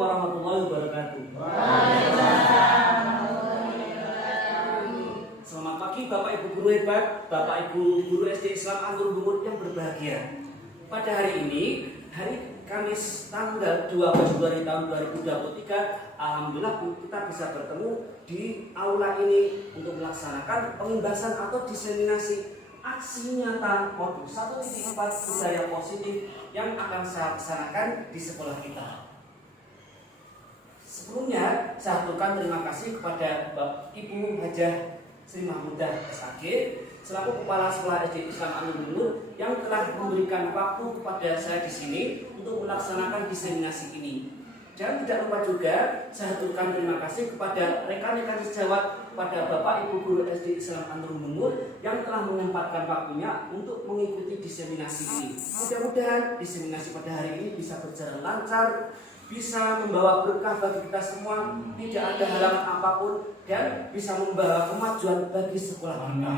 warahmatullahi wabarakatuh. Selamat pagi Bapak Ibu guru hebat, Bapak Ibu guru SD Islam An-Nur Bungur yang berbahagia. Pada hari ini, hari Kamis tanggal 2 Februari tahun 2023, alhamdulillah kita bisa bertemu di aula ini untuk melaksanakan pengimbasan atau diseminasi aksi nyata modul 1.4 budaya positif yang akan saya laksanakan di sekolah kita. Sebelumnya, saya aturkan terima kasih kepada Bapak Ibu Hajah Sri Mahmudah SAG selaku Kepala Sekolah SD Islam An-Nur Bungur yang telah memberikan waktu kepada saya di sini untuk melaksanakan diseminasi ini. Dan tidak lupa juga saya aturkan terima kasih kepada rekan-rekan sejawat, kepada Bapak Ibu guru SD Islam An-Nur Bungur yang telah menyempatkan waktunya untuk mengikuti diseminasi ini. Mudah-mudahan diseminasi pada hari ini bisa berjalan lancar, bisa membawa berkah bagi kita semua, tidak ada halangan apapun, dan bisa membawa kemajuan bagi sekolah kita.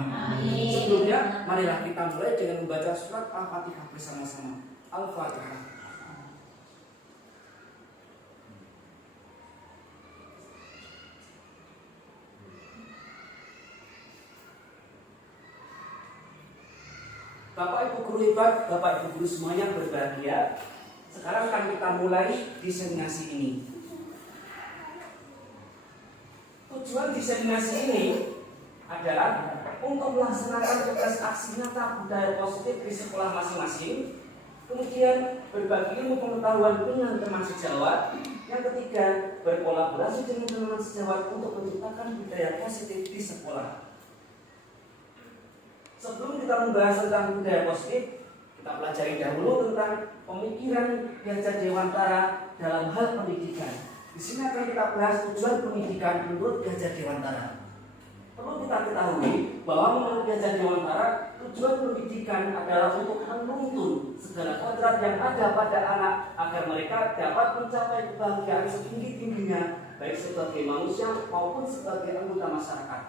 Sebelumnya, marilah kita mulai dengan membaca surat Al-Fatihah bersama-sama. Al-Fatihah. Bapak Ibu guru hebat, Bapak Ibu guru semua yang berbahagia, sekarang akan kita mulai diseminasi ini. Tujuan diseminasi ini adalah untuk melaksanakan tugas aksi nyata budaya positif di sekolah masing-masing. Kemudian berbagi ilmu pengetahuan dengan teman sejawat. Yang ketiga, berkolaborasi dengan teman sejawat untuk menciptakan budaya positif di sekolah. Sebelum kita membahas tentang budaya positif, kita pelajari dahulu tentang pemikiran Gajah Dewantara dalam hal pendidikan. Di sini akan kita bahas tujuan pendidikan menurut Gajah Dewantara. Perlu kita ketahui bahwa menurut Gajah Dewantara, tujuan pendidikan adalah untuk menuntun segala kodrat yang ada pada anak agar mereka dapat mencapai kebahagiaan setinggi-tingginya, baik sebagai manusia maupun sebagai anggota masyarakat.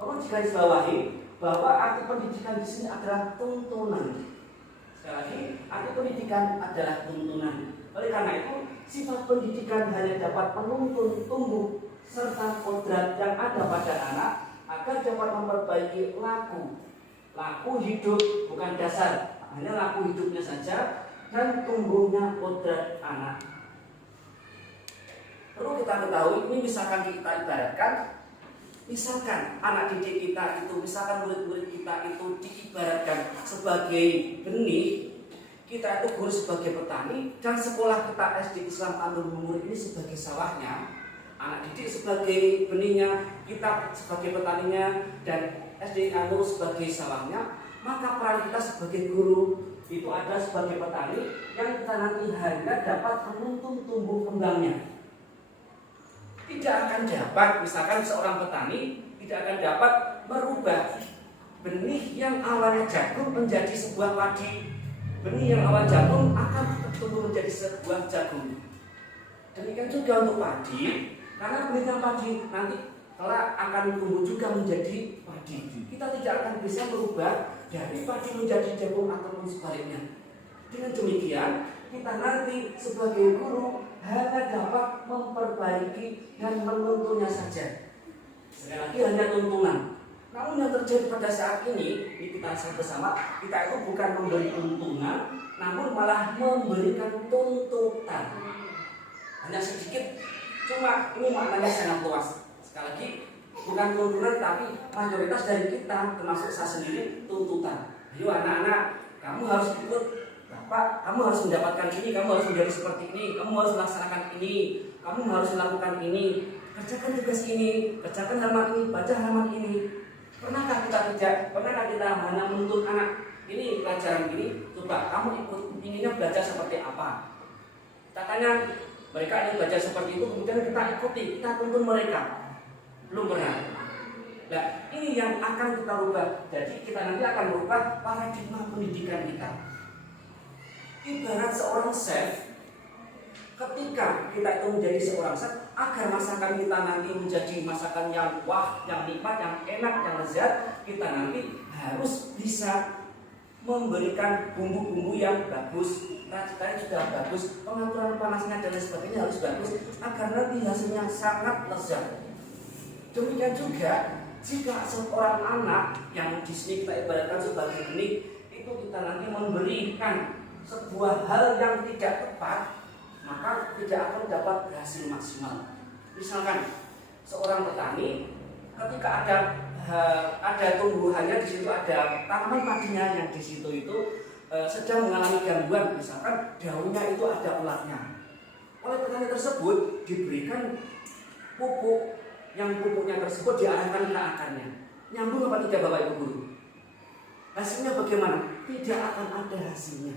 Perlu digarisbawahi bahwa arti pendidikan di sini adalah tuntunan. Sekali lagi, arti pendidikan adalah tuntunan. Oleh karena itu, sifat pendidikan hanya dapat menuntun tumbuh serta kodrat yang ada pada anak agar dapat memperbaiki laku hidup, bukan dasar, hanya laku hidupnya saja dan tumbuhnya kodrat anak. Perlu kita ketahui, ini misalkan kita ibaratkan, misalkan anak didik kita itu, misalkan murid-murid kita itu diibaratkan sebagai benih, kita itu guru sebagai petani, dan sekolah kita SD Islam An-Nur Bungur ini sebagai sawahnya, anak didik sebagai benihnya, kita sebagai petaninya, dan SD An-Nur sebagai sawahnya. Maka peran kita sebagai guru itu ada sebagai petani yang kita nanti hanya dapat menuntun tumbuh kembangnya. Tidak akan dapat, misalkan seorang petani tidak akan dapat merubah benih yang awalnya jagung menjadi sebuah padi. Benih yang awal jagung akan tumbuh menjadi sebuah jagung. Demikian juga untuk padi, karena benihnya padi nanti kelak akan tumbuh juga menjadi padi. Kita tidak akan bisa merubah dari padi menjadi jagung ataupun sebaliknya. Dengan demikian, kita nanti sebagai guru hanya dapat memperbaiki dan menuntunnya saja. Sekali lagi hanya tuntunan. Namun yang terjadi pada saat ini kita lihat bersama, kita itu bukan memberi tuntunan, namun malah memberikan tuntutan. Hanya sedikit, cuma ini maknanya sangat luas. Sekali lagi, bukan tuntunan tapi mayoritas dari kita, termasuk saya sendiri, tuntutan. Ayo anak-anak, kamu harus ikut Pak, kamu harus mendapatkan ini, kamu harus menjadi seperti ini, kamu harus melaksanakan ini, kamu harus melakukan ini, kerjakan tugas ini, kerjakan halaman ini, baca halaman ini. Pernahkah kita tidak? Pernahkah kita hanya menuntut anak ini pelajaran ini? Coba kamu ikut, inginnya belajar seperti apa? Kita tanya, mereka ingin belajar seperti itu, kemudian kita ikuti, kita tuntun mereka. Belum pernah. Nah, ini yang akan kita rubah. Jadi kita nanti akan merubah paradigma pendidikan kita. Ibarat seorang chef, ketika kita itu menjadi seorang chef, agar masakan kita nanti menjadi masakan yang wah, yang nikmat, yang enak, yang lezat, kita nanti harus bisa memberikan bumbu-bumbu yang bagus, racikannya juga bagus, pengaturan panasnya dan lain sebagainya harus bagus agar nanti hasilnya sangat lezat. Demikian juga jika seorang anak yang di sini kita ibaratkan sebagai benih, itu kita nanti memberikan sebuah hal yang tidak tepat, maka tidak akan dapat hasil maksimal. Misalkan seorang petani ketika ada tumbuhannya di situ, ada tanaman padinya yang di situ itu sedang mengalami gangguan, misalkan daunnya itu ada ulatnya. Oleh petani tersebut diberikan pupuk, yang pupuknya tersebut diarahkan ke akarnya. Nyambung apa tidak Bapak Ibu Guru? Hasilnya bagaimana? Tidak akan ada hasilnya.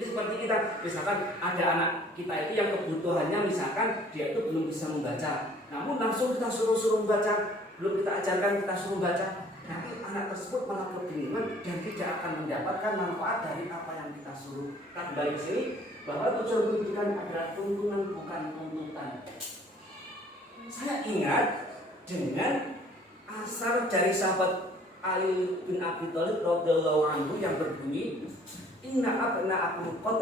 Ini seperti kita, misalkan ada anak kita itu yang kebutuhannya misalkan dia itu belum bisa membaca, namun langsung kita suruh membaca, belum kita ajarkan, kita suruh baca, nanti anak tersebut malah kebingungan dan tidak akan mendapatkan manfaat dari apa yang kita suruh. Kita kembali ke sini bahwa tujuan pendidikan adalah tuntunan bukan tuntutan. Saya ingat dengan asar dari sahabat Ali bin Abi Thalib radhiyallahu anhu yang berbunyi, Inna abna'akum qad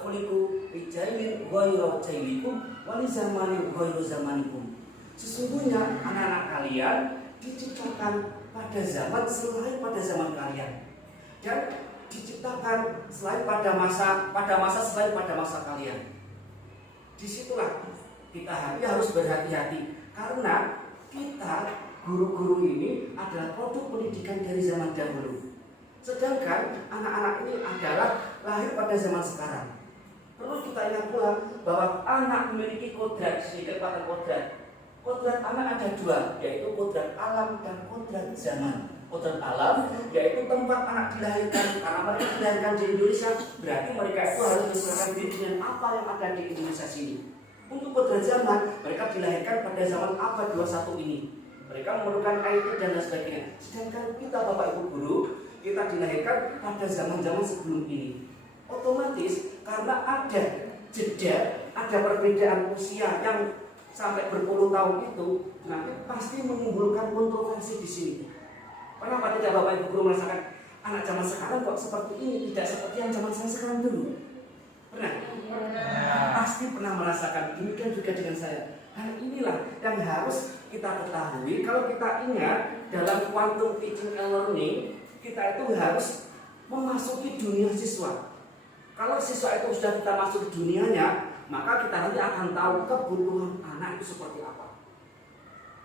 khuliqu rijalin ghayra jailikum wa li zamanin ghayra zamanikum. Sesungguhnya anak-anak kalian diciptakan pada zaman selain pada zaman kalian, dan diciptakan selain pada masa selain pada masa kalian. Disitulah kita harus berhati-hati, karena kita guru-guru ini adalah produk pendidikan dari zaman dahulu, sedangkan anak-anak ini adalah lahir pada zaman sekarang. Perlu kita ingat pula bahwa anak memiliki kodrat, sedikit pada kodrat. Kodrat anak ada dua, yaitu kodrat alam dan kodrat zaman. Kodrat alam yaitu tempat anak dilahirkan, karena mereka dilahirkan di Indonesia, berarti mereka itu harus menyesuaikan diri dengan apa yang ada di Indonesia sini. Untuk kodrat zaman, mereka dilahirkan pada zaman abad 21 ini. Mereka memerlukan IT dan lain sebagainya. Sedangkan kita Bapak Ibu Guru, kita dilahirkan pada zaman-zaman sebelum ini. Otomatis karena ada jeda, ada perbedaan usia yang sampai berpuluh tahun itu, nanti pasti menimbulkan kontroversi di sini. Kenapa tidak Bapak Ibu Guru merasakan anak zaman sekarang kok seperti ini, tidak seperti yang zaman saya sekarang dulu? Pernah? Pasti pernah merasakan. Demikian juga dengan saya. Hal inilah yang harus kita ketahui. Kalau kita ingat dalam quantum teaching and learning, kita itu harus memasuki dunia siswa. Kalau siswa itu sudah kita masuk dunianya, maka kita nanti akan tahu kebutuhan anak itu seperti apa.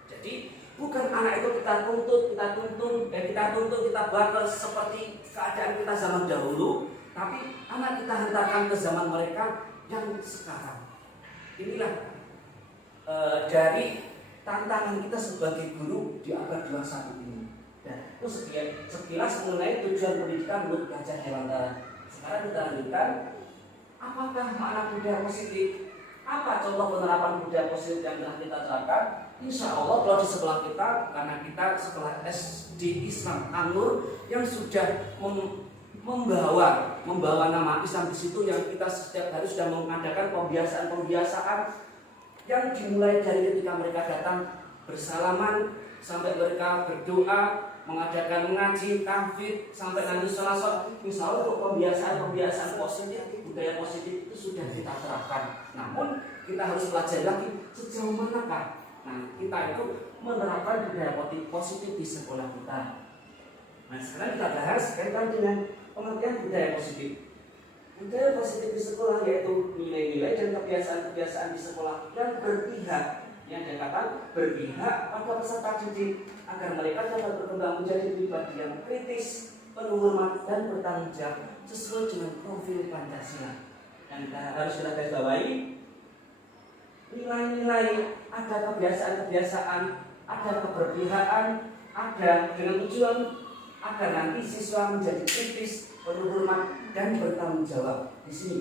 Jadi bukan anak itu kita tuntun, kita bakar seperti keadaan kita zaman dahulu, tapi anak kita hantarkan ke zaman mereka yang sekarang. Inilah dari tantangan kita sebagai guru di abad 21 ini. Dan itu sekilas mengenai tujuan pendidikan menurut Gajah Dewantara. Sekarang kita lanjutkan, apakah makna budaya positif? Apa contoh penerapan budaya positif yang telah kita terapkan? Insya Allah kalau di sekolah kita, karena kita sekolah SD Islam An-Nur yang sudah membawa nama Islam di situ, yang kita setiap hari sudah mengadakan pembiasaan yang dimulai dari ketika mereka datang bersalaman sampai mereka berdoa, mengadakan mengaji, tahfidz, sampai nanti sholat. Insya Allah pembiasaan positif, budaya positif itu sudah kita terapkan. Namun kita harus pelajari lagi sejauh manakah kita itu menerapkan budaya positif di sekolah kita. Nah sekarang kita bahas kaitan dengan pengertian budaya positif. Budaya positif di sekolah yaitu nilai-nilai dan kebiasaan-kebiasaan di sekolah yang berpihak, yang dikatakan berpihak pada peserta didik agar mereka dapat berkembang menjadi pribadi yang kritis, penuh hormat dan bertanggung jawab sesuai dengan profil Pancasila. Dan kita harus garis bawahi nilai-nilai, ada kebiasaan-kebiasaan, ada keberpihakan, ada dengan tujuan agar nanti siswa menjadi kritis, penuh hormat dan bertanggung jawab. Di sini,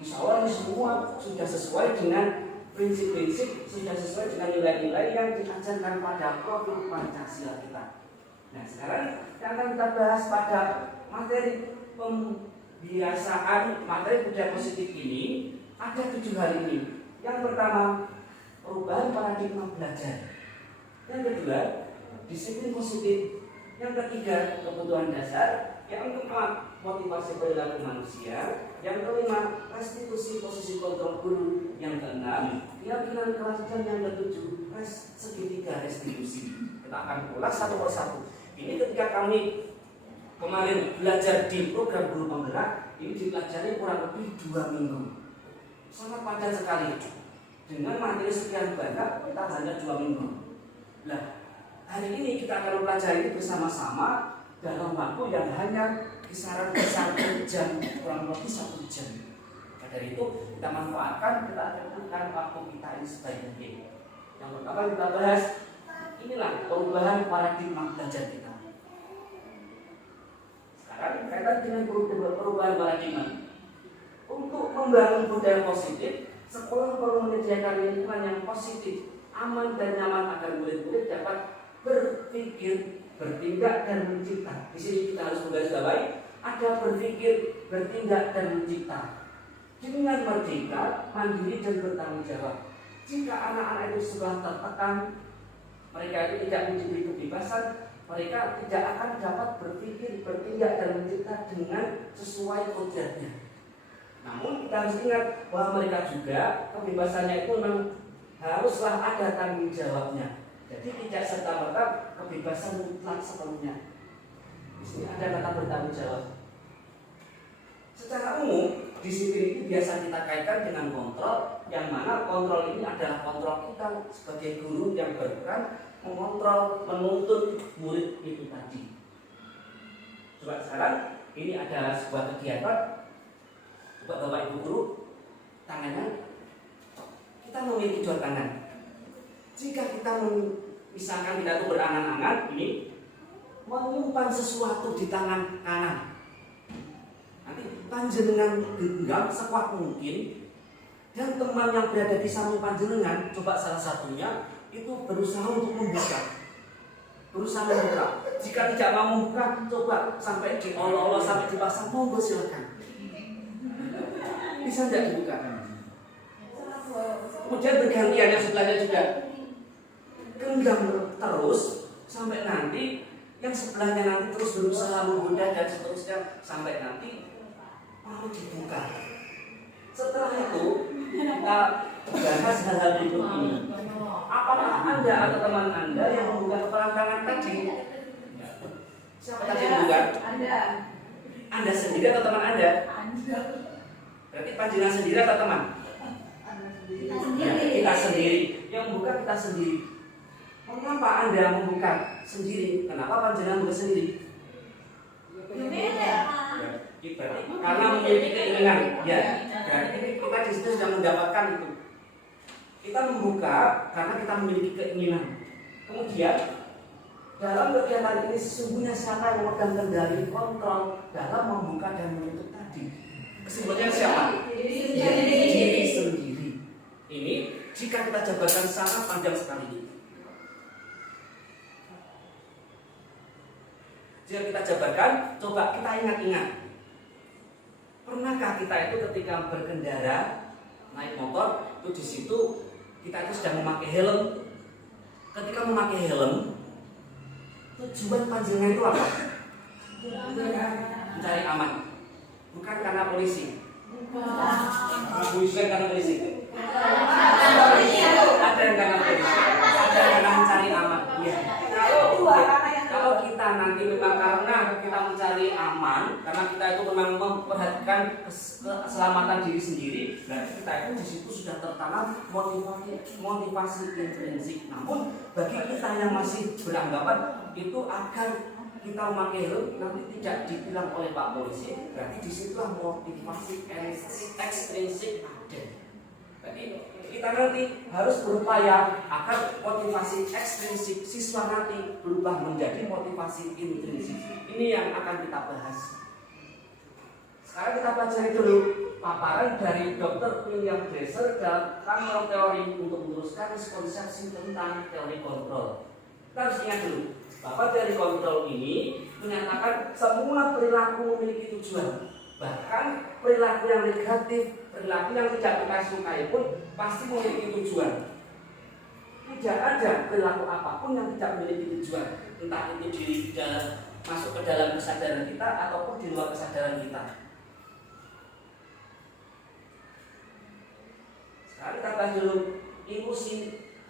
insya Allah ini semua sudah sesuai dengan prinsip-prinsip, sudah sesuai dengan nilai-nilai yang diajarkan pada profil Pancasila kita. Nah sekarang yang akan kita bahas pada materi pembiasaan, materi budaya positif ini ada 7 hal ini. Yang pertama, perubahan paradigma belajar. Yang kedua, disiplin positif. Yang ketiga, kebutuhan dasar. Yang keempat, motivasi perilaku manusia. Yang kelima, restitusi posisi kontrol guru. Yang keenam, keyakinan kelas. Dan yang ketujuh, segitiga restitusi. Kita akan ulas satu persatu. Ini ketika kami kemarin belajar di program guru penggerak, ini dipelajari kurang lebih 2 minggu. Sangat padat sekali. Dengan materi sekian banyak, kita hanya 2 minggu. Nah, hari ini kita akan mempelajari bersama-sama dalam waktu yang hanya kisaran 1 jam, kurang lebih 1 jam. Nah, dari itu kita manfaatkan, kita akan waktu kita ini sebaik mungkin. Yang pertama kita bahas, inilah perubahan paradigma belajar kita. Sekarang kaitan dengan perubahan paradigma. Untuk membangun budaya positif, sekolah perlu menyediakan lingkungan yang positif, aman dan nyaman agar murid-murid dapat berpikir, bertindak dan mencipta. Di sini kita harus menggarisbawahi ada berpikir, bertindak dan mencipta dengan merdeka, mandiri dan bertanggung jawab. Jika anak-anak itu sudah tertekan, mereka itu tidak diberi kebebasan, mereka tidak akan dapat berpikir, bertindak dan mencipta dengan sesuai kodratnya. Namun kita harus ingat bahwa mereka juga kebebasannya itu memang haruslah ada tanggung jawabnya. Jadi tidak serta-merta kebebasan mutlak sepenuhnya. Di sini ada kata bertanggung jawab. Secara umum, disiplin ini biasa kita kaitkan dengan kontrol, yang mana kontrol ini adalah kontrol kita sebagai guru yang berperan mengontrol, menuntut murid itu tadi. Coba sekarang ini ada sebuah kegiatan. Coba Bapak Ibu guru, tangannya kita memiliki 2 tangan. Jika kita misalkan kita itu berangan-angan, ini mengumpan sesuatu di tangan kanan, nanti panjenengan genggam sekuat mungkin, dan teman yang berada di samping panjenengan, coba salah satunya itu berusaha untuk membuka, Jika tidak mau membuka, coba sampai diolok-olok, sampai dipasang, monggo silakan. Bisa tidak dibuka? Kemudian bergantian yang sebelahnya juga genggam terus sampai nanti yang sebelahnya nanti terus berusaha menggoda dan seterusnya sampai nanti mau dibuka. Setelah itu kita bahas hal-hal berikut ini. Apakah Anda atau teman Anda yang membuka perangkangan tadi? Siapa tadi yang membuka? Anda sendiri atau teman Anda? Berarti panjenengan sendiri atau teman? Kita sendiri. Yang membuka kita sendiri. Mengapa Anda membuka sendiri? Kenapa panjenengan membuka sendiri? Berarti karena memiliki keinginan. Ya. Berarti kita di situ sudah mendapatkan itu. Kita membuka karena kita memiliki keinginan. Kemudian dalam kegiatan ini sesungguhnya siapa yang memegang kendali kontrol dalam membuka dan menutup tadi? Kesimpulannya siapa? Diri sendiri. Ini jika kita jabarkan sangat panjang sekali ini. Jika kita jabarkan, coba kita ingat-ingat. Pernahkah kita itu ketika berkendara naik motor itu di situ kita itu sedang memakai helm? Ketika memakai helm, tujuan panjenengan itu apa? Mencari aman. Bukan karena polisi. Bukan karena polisi. Ada yang karena polisi. Ada yang karena mencari aman. Ya. Kalau kita nanti memang karena kita mencari aman, karena kita itu memang memperhatikan keselamatan diri sendiri, berarti kita itu di situ sudah tertanam motivasi intrinsik. Namun bagi kita yang masih beranggapan itu agar kita memakai helm nanti tidak ditilang oleh Pak Polisi, berarti disitulah motivasi ekstrinsik ada. Berarti kita nanti harus berupaya agar motivasi ekstrinsik siswa nanti berubah menjadi motivasi intrinsik. Ini yang akan kita bahas. Sekarang kita pelajari dulu paparan dari Dr. William Glasser dalam Control Theory untuk meneruskan konsepsi tentang teori kontrol. Kita harus ingat dulu bahwa teori kontrol ini menyatakan semua perilaku memiliki tujuan. Bahkan perilaku yang negatif, perilaku yang tidak kita sukai pun pasti memiliki tujuan. Tidak ada perilaku apapun yang tidak memiliki tujuan, entah itu di dalam masuk ke dalam kesadaran kita ataupun di luar kesadaran kita. Sekarang kita bahas dulu ilusi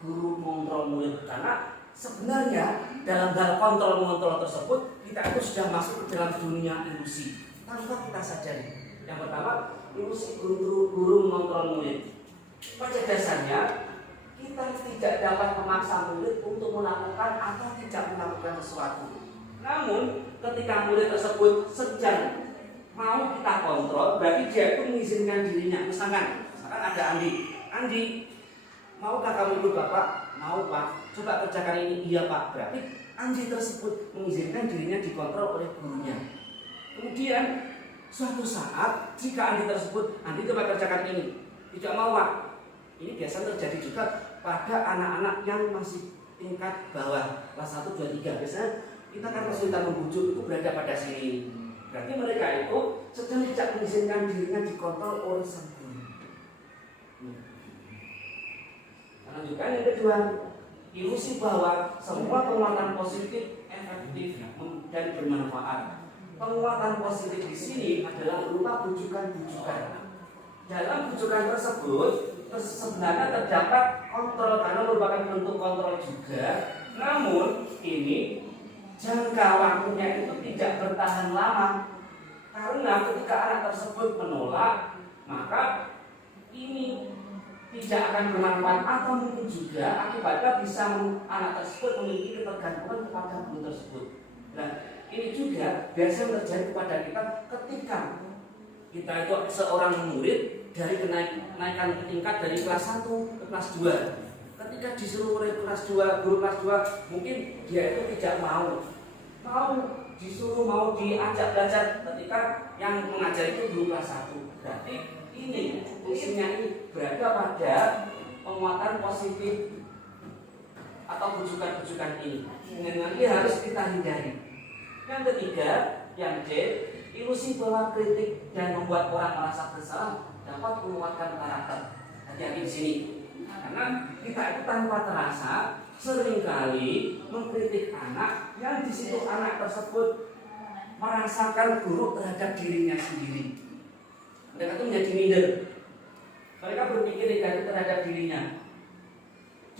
guru mengontrol murid, karena sebenarnya dalam hal kontrol-mengontrol tersebut kita itu sudah masuk ke dalam dunia ilusi tanpa kita sadari. Yang pertama, ilusi guru mengontrol murid. Pada dasarnya kita tidak dapat memaksa murid untuk melakukan atau tidak melakukan sesuatu. Namun ketika murid tersebut sedang mau kita kontrol, berarti dia itu mengizinkan dirinya. Misalkan ada Andi, maukah kamu ikut Bapak? Mau Pak, coba kerjakan ini. Iya Pak. Berarti Andi tersebut mengizinkan dirinya dikontrol oleh gurunya. Kemudian suatu saat jika Andi tersebut, Andi coba kerjakan ini, tidak mau Pak. Ini biasa terjadi juga pada anak-anak yang masih tingkat bawah, kelas 1, 2, 3. Biasanya kita kan kesulitan membujuk itu berada pada sini. Berarti mereka itu sedang tidak mengizinkan dirinya dikontrol oleh sang guru. Lanjutkan yang kedua, ilusi bahwa semua penguatan positif efektif dan bermanfaat. Penguatan positif di sini adalah berupa bujukan-bujukan. Dalam bujukan tersebut sebenarnya terdapat kontrol, karena merupakan bentuk kontrol juga. Namun ini jangka waktunya itu tidak bertahan lama, karena ketika anak tersebut menolak, maka ini tidak akan bermanfaat, atau mungkin juga akibatnya bisa anak tersebut memiliki ketergantungan kepada guru tersebut. Nah, ini juga biasa terjadi kepada kita ketika kita itu seorang murid dari kenaikan tingkat dari kelas 1 ke kelas 2. Ketika disuruh oleh kelas 2, guru kelas 2, mungkin dia itu tidak mau disuruh, mau diajak belajar ketika yang mengajar itu guru kelas 1. Berarti ini fungsinya ini berada pada penguatan positif atau bujukan-bujukan ini. Nanti harus kita hindari. Yang ketiga, yang C, ilusi bahwa kritik dan membuat orang merasa bersalah dapat menguatkan karakter. Hati-hati di sini, karena kita itu tanpa terasa seringkali mengkritik anak yang di situ anak tersebut merasakan buruk terhadap dirinya sendiri. Mereka itu menjadi minder. Mereka berpikir negatif terhadap dirinya.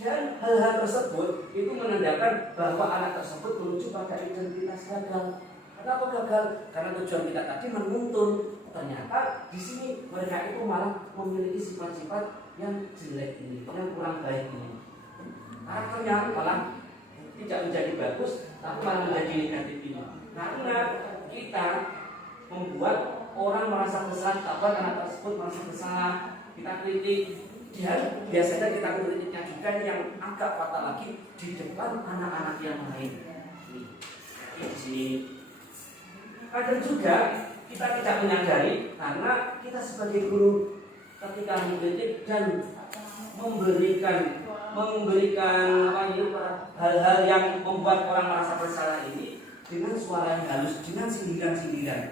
Dan hal-hal tersebut itu menandakan bahwa anak tersebut menuju pada identitas gagal. Kenapa gagal? Karena tujuan kita tadi menuntun. Ternyata di sini mereka itu malah memiliki sifat-sifat yang jelek ini, yang kurang baik ini. Karakternya malah tidak menjadi bagus, tapi malah menjadi negatif ini. Karena kita membuat orang merasa bersalah, bahwa anak tersebut merasa bersalah, kita kritik, dan biasanya kita kritiknya juga yang agak fatal lagi di depan anak-anak yang lain. Di sini ada juga kita tidak menyadari, karena kita sebagai guru ketika mengkritik dan memberikan hal-hal yang membuat orang merasa bersalah ini dengan suara yang halus, dengan sindiran-sindiran.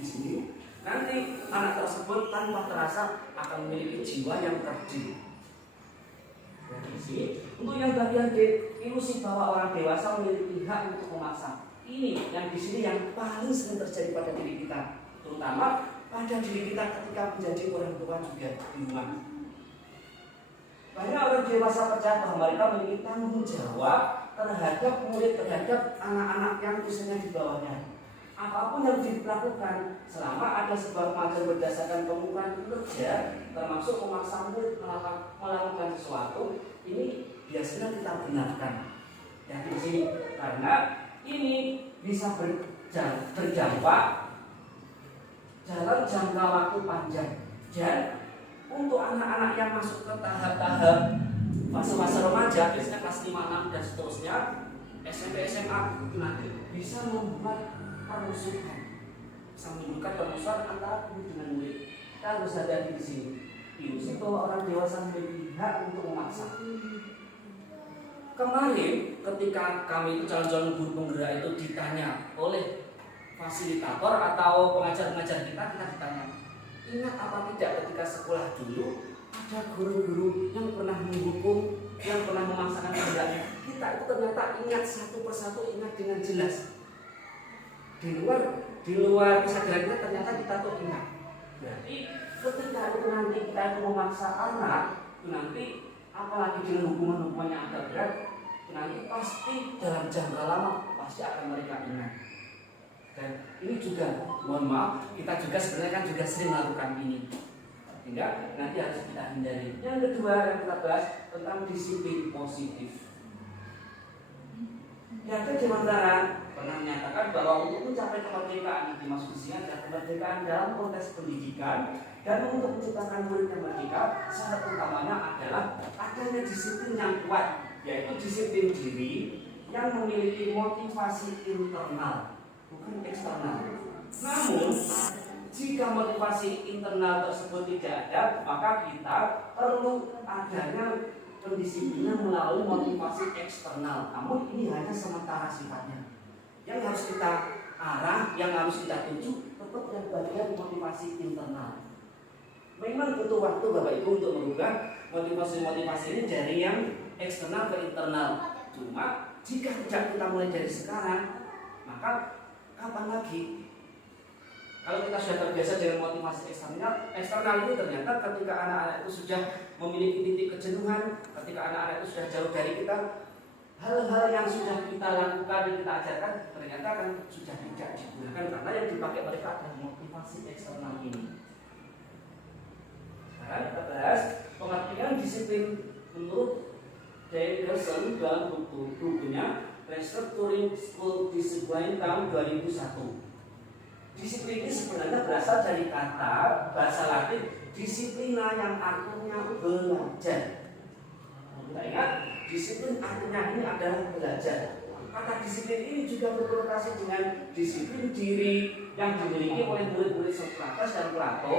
Di sini nanti anak tersebut tanpa terasa akan memiliki jiwa yang terdidik. Di sini untuk yang bagian D, ilusi bahwa orang dewasa memiliki hak untuk memaksa. Ini yang di sini yang paling sering terjadi pada diri kita, terutama pada diri kita ketika menjadi orang tua juga di rumah. Banyak orang dewasa percaya bahwa mereka memiliki tanggung jawab terhadap murid, terhadap anak-anak yang usianya di bawahnya. Apapun yang dilakukan, selama ada sebuah kemajuan berdasarkan pengukuran kerja, termasuk memaksa murid melakukan sesuatu, ini biasanya kita benarkan. Ya di sini, karena ini bisa berdampak dalam jangka waktu panjang. Dan untuk anak-anak yang masuk ke tahap-tahap fase-fase remaja, biasanya kelas 5, 6 dan seterusnya, SMP, SMA, nanti bisa membuat permusuhan, bisa menimbulkan permusuhan antara guru dengan murid. Kita harus hati-hati di sini. Ilusi bahwa orang dewasa memiliki hak untuk memaksa. Kemarin ketika kami calon-calon guru penggerak itu ditanya oleh fasilitator atau pengajar-pengajar kita ditanya, ingat apa tidak ketika sekolah dulu ada guru-guru yang pernah menghukum yang pernah memaksakan kehendaknya, kita itu ternyata ingat satu persatu, ingat dengan jelas. Di luar kesadaran kita ternyata kita tuh ingat. Berarti ketika itu nanti kita itu memaksa anak, itu nanti apalagi dengan hukuman-hukuman yang agak berat, itu nanti pasti dalam jangka lama pasti akan mereka ingat. Dan ini juga, mohon maaf, kita juga sebenarnya kan juga sering melakukan ini. Sehingga nanti harus kita hindari. Yang kedua yang kita bahas tentang disiplin positif. Yang kedua pernah menyatakan bahwa untuk mencapai kemerdekaan di manusia adalah kemerdekaan dalam konteks pendidikan, dan untuk menciptakan murid yang merdeka syarat utamanya adalah adanya disiplin yang kuat, yaitu disiplin diri yang memiliki motivasi internal, bukan eksternal. Namun jika motivasi internal tersebut tidak ada, maka kita perlu adanya pendisiplinan melalui motivasi eksternal. Namun ini hanya sementara sifatnya. Yang harus kita arah, yang harus kita tuju tetap yang bagian motivasi internal. Memang butuh waktu Bapak Ibu untuk merubah motivasi-motivasi ini dari yang eksternal ke internal. Cuma jika tidak kita mulai dari sekarang, maka kapan lagi? Kalau kita sudah terbiasa dengan motivasi eksternal ini ternyata ketika anak-anak itu sudah memiliki titik kejenuhan, ketika anak-anak itu sudah jauh dari kita, hal-hal yang sudah kita lakukan dan kita ajarkan ternyata kan sudah tidak digunakan karena yang dipakai mereka adalah motivasi eksternal ini. Sekarang kita bahas pengertian disiplin menurut Dave Gerson dalam bukunya Restructuring School Discipline tahun 2001. Disiplin ini sebenarnya berasal dari kata bahasa Latin disiplina yang artinya belajar. Kita ingat, disiplin artinya ini adalah belajar. Kata disiplin ini juga berkonotasi dengan disiplin diri yang dimiliki oleh murid-murid Sokrates dan Plato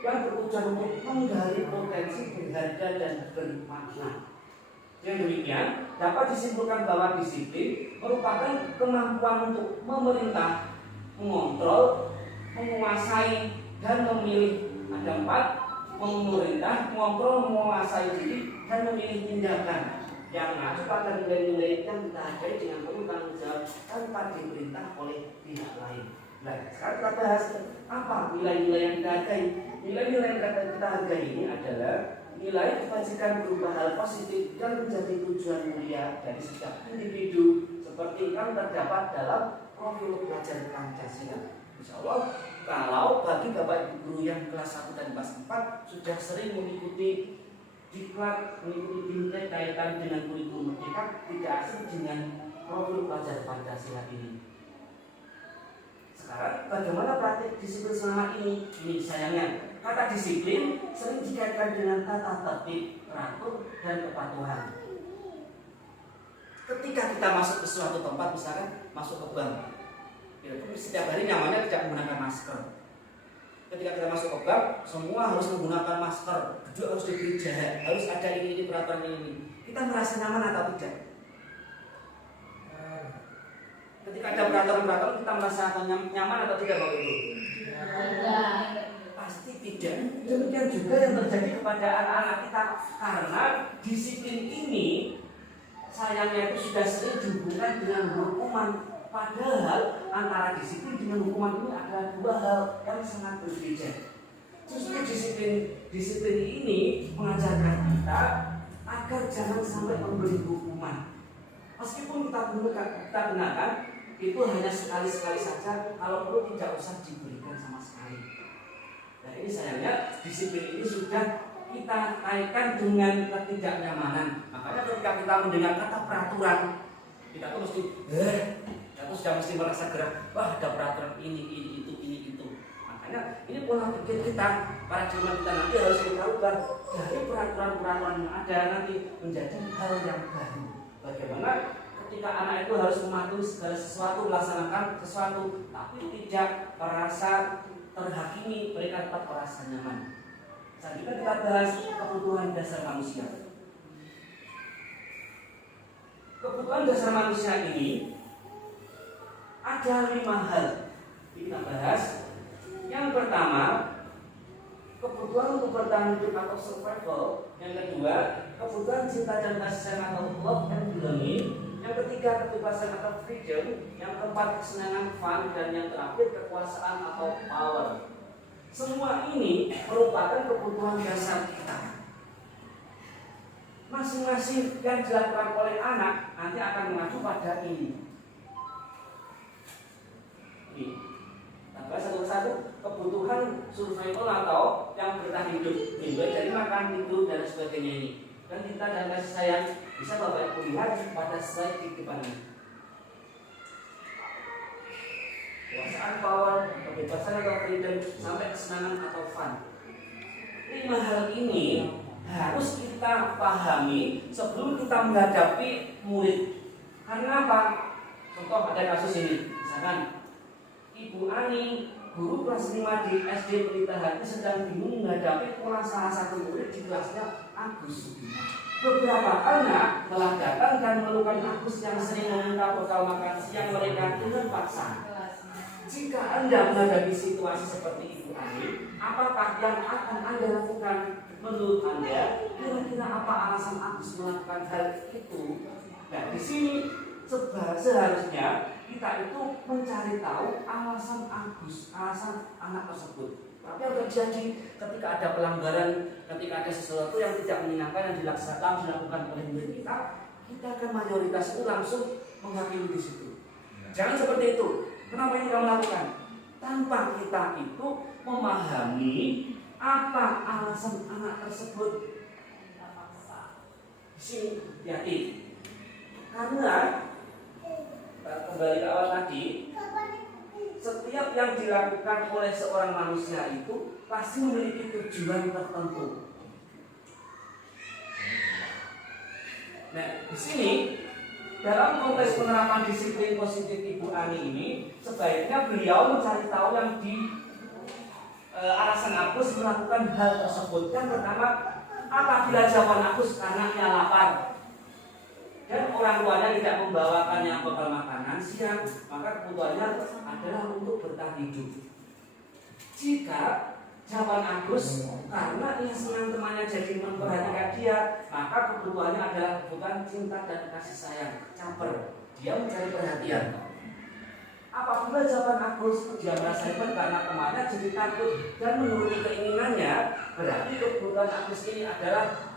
yang bertujuan untuk menggali potensi berharga dan bermakna. Dengan demikian, dapat disimpulkan bahwa disiplin merupakan kemampuan untuk memerintah, mengontrol, menguasai, dan memilih. Ada 4: memerintah, mengontrol, menguasai diri, dan memilih tindakan yang mengacu pada nilai-nilai yang kita hargai dengan penuh tanggung jawab tanpa diperintah oleh pihak lain. Nah, sekarang kita bahas apa nilai-nilai yang kita hargai. Nilai-nilai yang kita hargai ini adalah nilai kebajikan berupa hal positif dan menjadi tujuan mulia dari setiap individu seperti yang terdapat dalam profil pelajar Pancasila. Insya Allah, kalau bagi Bapak Ibu guru yang kelas 1 dan kelas 4 sudah sering mengikuti diklat, mengikuti bingkai kaitan dengan kurikulum merdeka, tidak asing dengan profil pelajar Pancasila ini. Sekarang, bagaimana praktik disiplin selama ini? Ini sayangnya, kata disiplin sering dikaitkan dengan tata tertib, teratur, dan kepatuhan. Ketika kita masuk ke suatu tempat, misalkan masuk ke bank, setiap hari nyamannya tidak menggunakan masker. Ketika kita masuk ke bank, semua harus menggunakan masker, duduk harus diberi jarak, harus ada ini peraturan ini. Kita merasa nyaman atau tidak? Ketika ada peraturan-peraturan, kita merasa nyaman atau tidak, Bapak Ibu? Pasti tidak. Demikian juga yang terjadi kepada anak-anak kita, karena disiplin ini sayangnya itu sudah sering dihubungkan dengan hukuman. Padahal antara disiplin dengan hukuman ini adalah dua hal yang sangat berbeda. Justru disiplin ini mengajarkan kita agar jangan sampai memberi hukuman. Meskipun kita gunakan itu hanya sekali-sekali saja, kalau perlu tidak usah diberikan sama sekali. Nah ini sayangnya disiplin ini sudah kita kaitkan dengan ketidaknyamanan. Makanya ketika kita mendengar kata peraturan, kita tuh mesti kita sudah mesti merasa gerak. Wah, ada peraturan ini itu. Makanya ini pola pikir kita, paradigma kita nanti harus kita ubah dari peraturan-peraturan yang ada nanti menjadi hal yang baru. Bagaimana ketika anak itu harus mematuhi segala sesuatu, melaksanakan sesuatu, tapi tidak merasa terhakimi, mereka tetap merasa nyaman. Selanjutnya kita bahas kebutuhan dasar manusia. Kebutuhan dasar manusia ini ada 5 hal. Kita bahas. Yang pertama, kebutuhan untuk bertahan hidup atau survival. Yang kedua, kebutuhan cinta dan kasih sayang atau love and belonging. Yang ketiga, kebebasan atau freedom. Yang keempat, kesenangan, fun. Dan yang terakhir, kekuasaan atau power. Semua ini merupakan kebutuhan dasar kita. Masing-masing yang dilakukan oleh anak nanti akan mengacu pada ini. Tambah satu-satu, kebutuhan survival atau yang bertahan hidup, mulai dari makan, tidur, dan sebagainya ini. Dan kita dan kasih sayang bisa Bapak Ibu lihat pada slide di depan ini. Kekuasaan, power, kebebasan atau freedom, sampai kesenangan atau fun. 5 hal ini harus kita pahami sebelum kita menghadapi murid. Karena apa? Contoh ada kasus ini, misalkan Ibu Ani, guru kelas 5 di SD Pelita Hati sedang bingung menghadapi pola salah satu murid di kelasnya Agus. Beberapa anak telah datang dan melukai Agus yang sering meminta bekal makan siang mereka dengan paksa. Jika Anda menghadapi situasi seperti Ibu Ani, apakah yang akan Anda lakukan? Menurut Anda, kira-kira apa alasan Agus melakukan hal itu? Nah, di sini seharusnya kita itu mencari tahu alasan Agus, alasan anak tersebut. Tapi yang terjadi ketika ada pelanggaran, ketika ada sesuatu yang tidak menyenangkan yang dilakukan oleh murid kita akan mayoritas itu langsung menghakimi di situ. Jangan seperti itu. Kenapa ini kamu lakukan? Tanpa kita itu memahami apa alasan anak tersebut. Di sini hati. Karena kembali ke awal tadi, setiap yang dilakukan oleh seorang manusia itu pasti memiliki tujuan tertentu. Nah, di sini dalam konteks penerapan disiplin positif Ibu Ani ini, sebaiknya beliau mencari tahu yang di alasan Agus melakukan hal tersebut. Yang pertama, apabila jawaban Agus anaknya lapar dan orang tuanya tidak membawakannya bekal makanan siang, maka kebutuhannya adalah untuk bertahan hidup. Jika jawaban Agus karena ia senang temannya jadi memperhatikan dia, maka kebutuhannya adalah kebutuhan cinta dan kasih sayang. Caper, dia mencari perhatian. Apabila jawaban Agus dia merasa hebat karena temannya jadi takut dan menuruti keinginannya, berarti kebutuhan Agus ini adalah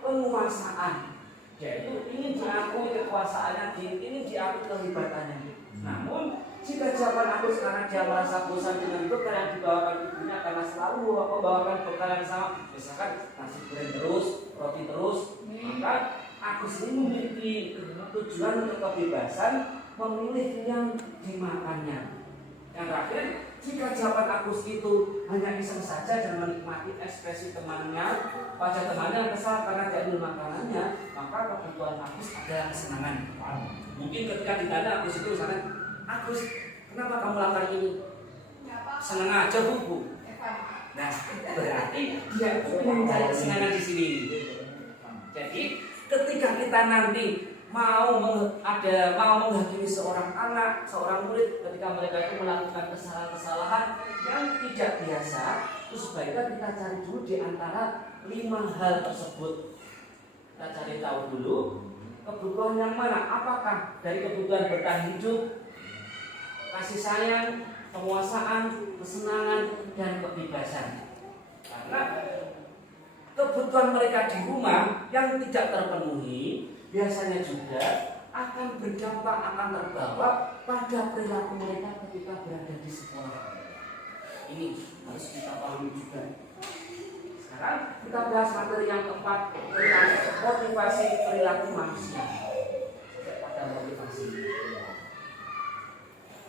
penguasaan. Yaitu ingin diakui kekuasaannya, ingin diakui kehebatannya. Namun jika jawaban Agus karena dia merasa bosan dengan bekal yang dibawakan ibunya karena selalu membawakan bekal yang sama, misalkan nasi goreng terus, roti terus, maka Agus ini memiliki tujuan untuk kebebasan memilih yang dimakannya. Yang terakhir, jika jawaban Agus itu hanya iseng saja dan menikmati ekspresi temannya, wajah temannya yang kesal karena dia belum makanannya, maka kebutuhan Agus adalah kesenangan. Mungkin ketika ditanya Agus itu misalnya, Agus, kenapa kamu lakukan ini? Senang aja Bu. Nah, berarti dia itu ingin mencari kesenangan di sini. Jadi, ketika kita nanti mau menghakimi seorang anak, seorang murid, ketika mereka itu melakukan kesalahan-kesalahan yang tidak biasa, terus sebaiknya kita cari dulu di antara 5 hal tersebut. Kita cari tahu dulu kebutuhan yang mana, apakah dari kebutuhan bertahan hidup, kasih sayang, penguasaan, kesenangan, dan kebebasan. Karena kebutuhan mereka di rumah yang tidak terpenuhi biasanya juga akan berdampak, akan terbawa pada perilaku mereka ketika berada di sekolah. Ini harus kita pahami juga. Sekarang kita bahas materi yang keempat tentang motivasi perilaku manusia. Pada motivasi.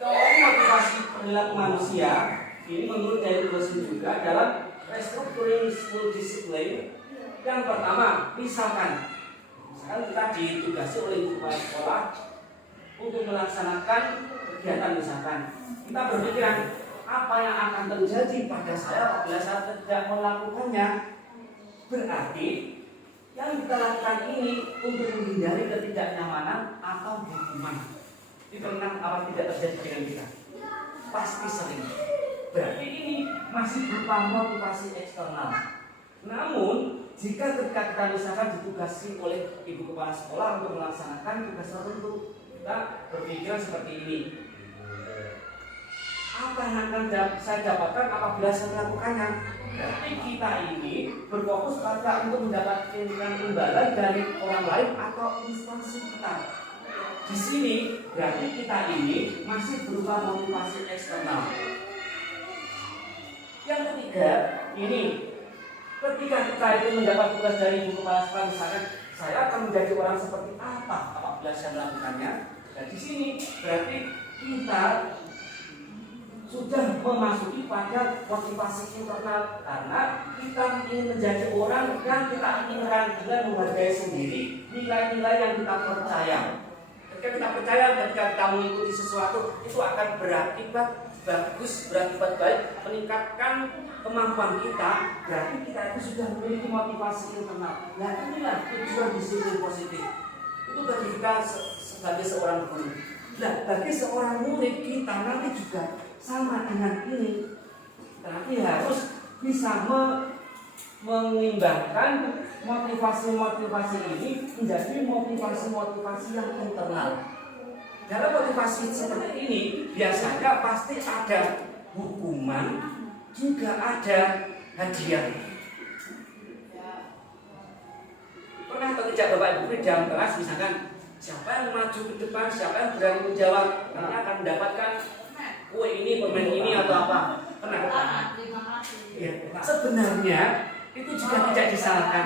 Kalau motivasi perilaku manusia ini menurut dari dosen juga dalam restructuring school discipline. Yang pertama, misalkan kita ditugasi oleh kepala sekolah untuk melaksanakan kegiatan, misalkan kita berpikiran apa yang akan terjadi pada saya apabila saya tidak melakukannya. Berarti yang kita lakukan ini untuk menghindari ketidaknyamanan atau hukuman. Ini pernah apa tidak terjadi dengan kita? Pasti sering. berarti ini masih berupa motivasi eksternal. Namun, jika ketika kita misalkan ditugasi oleh ibu kepala sekolah untuk melaksanakan tugas tertentu, kita berpikiran seperti ini. Apa yang akan saya dapatkan apabila saya melakukannya? Berarti kita ini berfokus pada untuk mendapatkan imbalan dari orang lain atau instansi kita. Di sini berarti kita ini masih berupa motivasi eksternal. Yang ketiga, ini ketika kita itu mendapat tugas dari ibu kepala sekolah, misalkan saya akan menjadi orang seperti apa apabila saya melakukannya. Dan di sini berarti kita sudah memasuki pada motivasi internal, karena kita ingin menjadi orang yang kita inginkan dengan menghargai sendiri nilai-nilai yang kita percaya. Ketika kita percaya, ketika kita mengikuti sesuatu, itu akan berakibat bagus, berakibat baik, meningkatkan kemampuan kita. Berarti kita itu sudah memiliki motivasi internal. Nah, inilah tujuan disiplin positif. Itu bagi kita sebagai seorang guru. Nah, bagi seorang murid kita nanti juga sama dengan ini. Nanti harus bisa mengimbangkan motivasi-motivasi ini menjadi motivasi-motivasi yang internal. Dalam motivasi seperti ini biasanya pasti ada hukuman, juga ada hadiah. Pernah atau tidak Bapak Ibu di dalam kelas, misalkan siapa yang maju ke depan, siapa yang berani menjawab, nanti akan mendapatkan kue ini, permen ini atau apa? Pernah? Ya. Sebenarnya itu juga tidak disalahkan.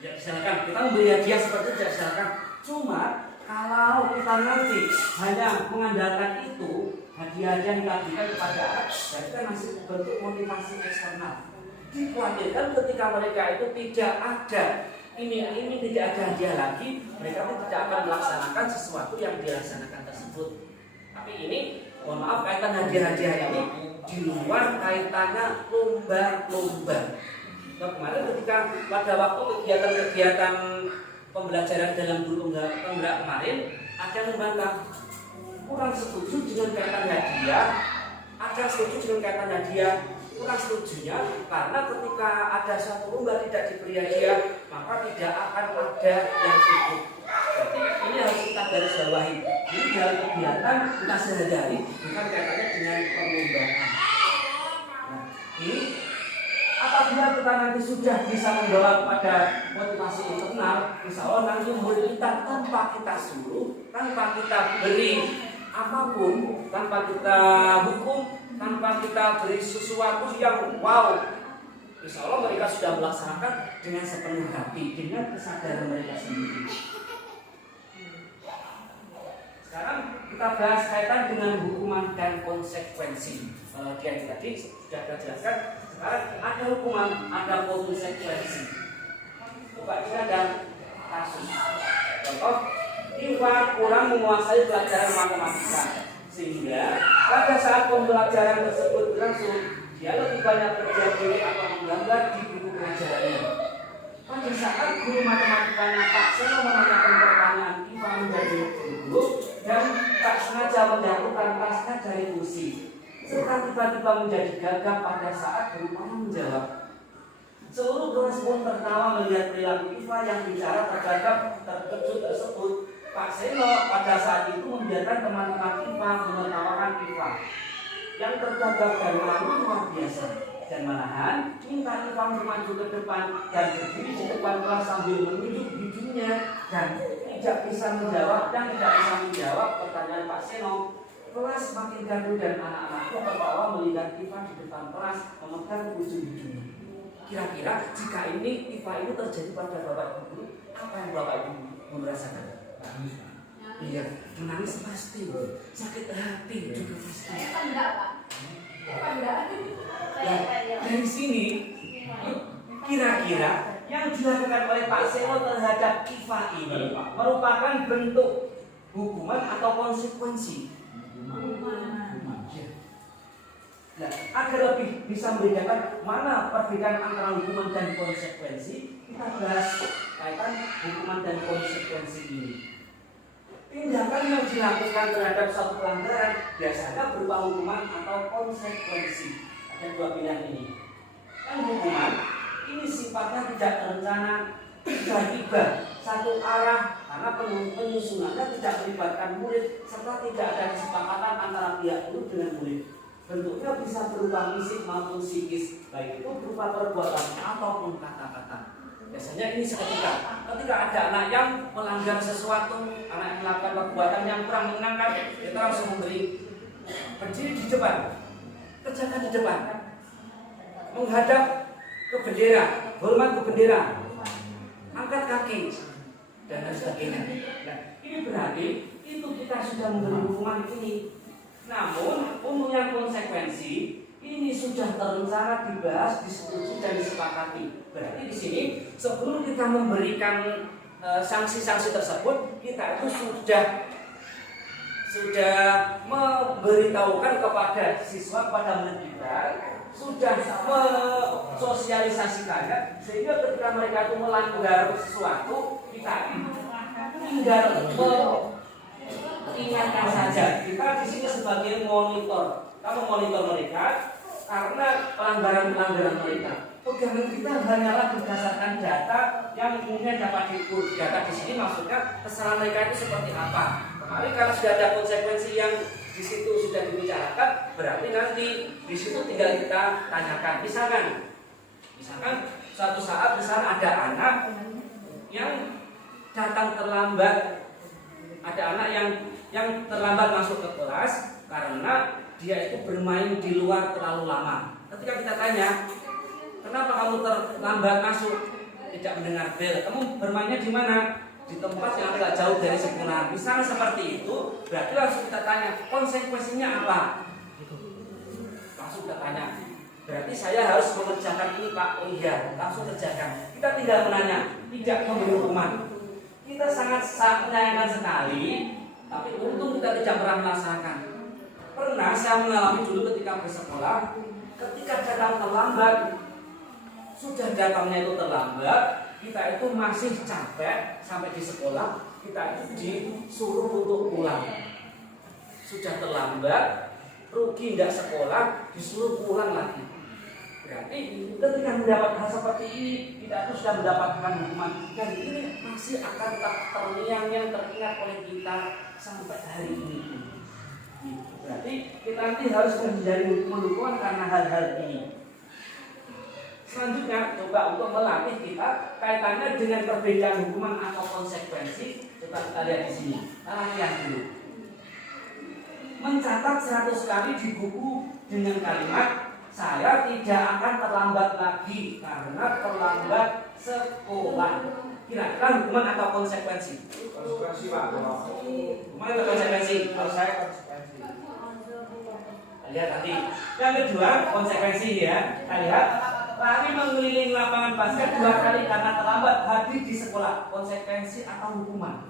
Tidak disalahkan. Kita memberi hadiah seperti itu tidak disalahkan. Cuma kalau kita nanti hanya mengandalkan itu, hadiah-hadiah yang kita berikan kepada anak, berarti kan masih bentuk motivasi eksternal. Dikhawatirkan ketika mereka itu tidak ada ini tidak ada hadiah lagi, mereka pun tidak akan melaksanakan sesuatu yang dilaksanakan tersebut. Tapi ini, mohon maaf, kaitan hadiah-hadiah ini di luar kaitannya lomba-lomba. Nah, kemarin ketika pada waktu kegiatan-kegiatan pembelajaran dalam guru penggerak kemarin, ada yang membantah kurang setuju dengan kaitan hadiah, ada setuju dengan kaitan hadiah. Kurang setujunya karena ketika ada suatu lomba tidak diberi hadiah, maka tidak akan ada yang ikut. Jadi ini harus kita garis bawahi. Ini dalam kegiatan kita sehari-hari, bukan kaitannya dengan perlombaan. Nah, ini apabila kita nanti sudah bisa membawa kepada motivasi internal, insya Allah nanti murid kita tanpa kita suruh, tanpa kita beri apapun, tanpa kita hukum, tanpa kita beri sesuatu yang wow, insya Allah mereka sudah melaksanakan dengan sepenuh hati, dengan kesadaran mereka sendiri. Sekarang kita bahas kaitan dengan hukuman dan konsekuensi. Dia tadi sudah kita jelaskan. Sekarang ada hukuman, ada konsekuensi. Coba kita ada kasus. Contoh, Iwan kurang menguasai pelajaran matematika, sehingga pada saat pembelajaran tersebut berlangsung, dia lebih banyak belajar atau menggambar di buku pelajarannya. Pada saat guru matematikanya Pak Seno menanyakan pertanyaan, Iwan menjadi guru dan tak sengaja menjatuhkan tasnya dari kursi, serta tiba-tiba menjadi gagap pada saat berupaya menjawab. Seluruh kelas pun tertawa melihat perilaku Iva yang bicara tergagap terkejut tersebut. Pak Seno pada saat itu membiarkan teman-teman Iva menertawakan Iva yang tergagap dan malu luar biasa, dan malahan minta Iva maju ke depan dan berdiri di depan kelas sambil menunjuk hidungnya dan tidak bisa menjawab pertanyaan Pak Seno. Kelas makin gaduh dan anak-anakku tertawa melihat Iva di depan kelas memegang ujung hidungnya. Kira-kira jika ini Iva ini terjadi pada Bapak Ibu, apa yang Bapak Ibu merasakan? Iya, menangis pasti, sakit hati juga pasti. Nah, dari sini kira-kira yang dilakukan oleh Pak Seno terhadap Iva ini merupakan bentuk hukuman atau konsekuensi. Nah, agar lebih bisa membedakan mana perbedaan antara hukuman dan konsekuensi, kita bahas kaitan hukuman dan konsekuensi ini. Tindakan yang dilakukan terhadap suatu pelanggaran biasanya berupa hukuman atau konsekuensi. Ada dua pilihan ini. Yang hukuman ini sifatnya tidak terencana, tiba-tiba satu arah karena penyusunannya tidak melibatkan murid serta tidak ada kesepakatan antara pihak guru dengan murid. Bentuknya bisa berupa fisik maupun psikis, baik itu berupa perbuatan ataupun kata-kata. Biasanya ini ketika ada anak yang melanggar sesuatu, anak yang melakukan perbuatan yang kurang menyenangkan, kita langsung memberi berdiri di depan, kerjakan di depan, menghadap ke bendera, hormat ke bendera, angkat kaki, dan lain sebagainya. Nah, ini berarti itu kita sudah memberi hukuman ini. Namun untuk yang konsekuensi ini sudah terencana, dibahas, disetujui dan disepakati. Berarti di sini sebelum kita memberikan sanksi-sanksi tersebut, kita itu sudah memberitahukan kepada siswa, kepada murid kita, sudah mensosialisasikannya, sehingga ketika mereka itu melanggar sesuatu, kita tinggal ingatkan saja. Kita di sini sebagai monitor. Kita memonitor mereka karena pelanggaran-pelanggaran mereka. Pegangan kita hanyalah berdasarkan data yang umumnya dapat diukur. Data di sini maksudnya kesalahan mereka itu seperti apa. Kemarin kalau sudah ada konsekuensi yang di situ sudah dibicarakan, berarti nanti di situ tinggal kita tanyakan. Misalkan suatu saat di sana ada anak yang datang terlambat. Ada anak yang terlambat masuk ke kelas karena dia itu bermain di luar terlalu lama. Ketika kita tanya, kenapa kamu terlambat masuk? Tidak mendengar bel. Kamu bermainnya di mana? Di tempat yang agak jauh dari sekolah. Misalnya seperti itu, berarti langsung kita tanya, konsekuensinya apa? Langsung kita tanya. Berarti saya harus mengerjakan ini, Pak. Oh iya, langsung kerjakan. Kita tidak menanya, tidak memberi hukuman. Kita sangat menyayangkan sekali, tapi untung kita tidak pernah melaksanakan. Pernah saya mengalami dulu ketika bersekolah, ketika datang terlambat, sudah datangnya itu terlambat, kita itu masih capek sampai di sekolah, kita itu disuruh untuk pulang. Sudah terlambat, rugi tidak sekolah, disuruh pulang lagi. Berarti ketika mendapat hal seperti ini, kita itu sudah mendapatkan hukuman, dan ini masih akan tetap terngiang-ngiang teringat oleh kita sampai hari ini. Berarti kita nanti harus menjadi hukuman karena hal-hal ini. Selanjutnya coba untuk melatih kita kaitannya dengan perbedaan hukuman atau konsekuensi. Coba kita lihat di sini. Kita lihat dulu. Mencatat 100 kali di buku dengan kalimat saya tidak akan terlambat lagi karena terlambat sekolah. Kira-kira hukuman atau konsekuensi? Konsekuensi, Pak. Hukuman atau konsekuensi? Kalau saya konsekuensi. Lihat tadi. Yang kedua konsekuensi ya. Kita lihat. Lari mengelilingi lapangan basket 2 kali karena terlambat hadir di sekolah. Konsekuensi atau hukuman?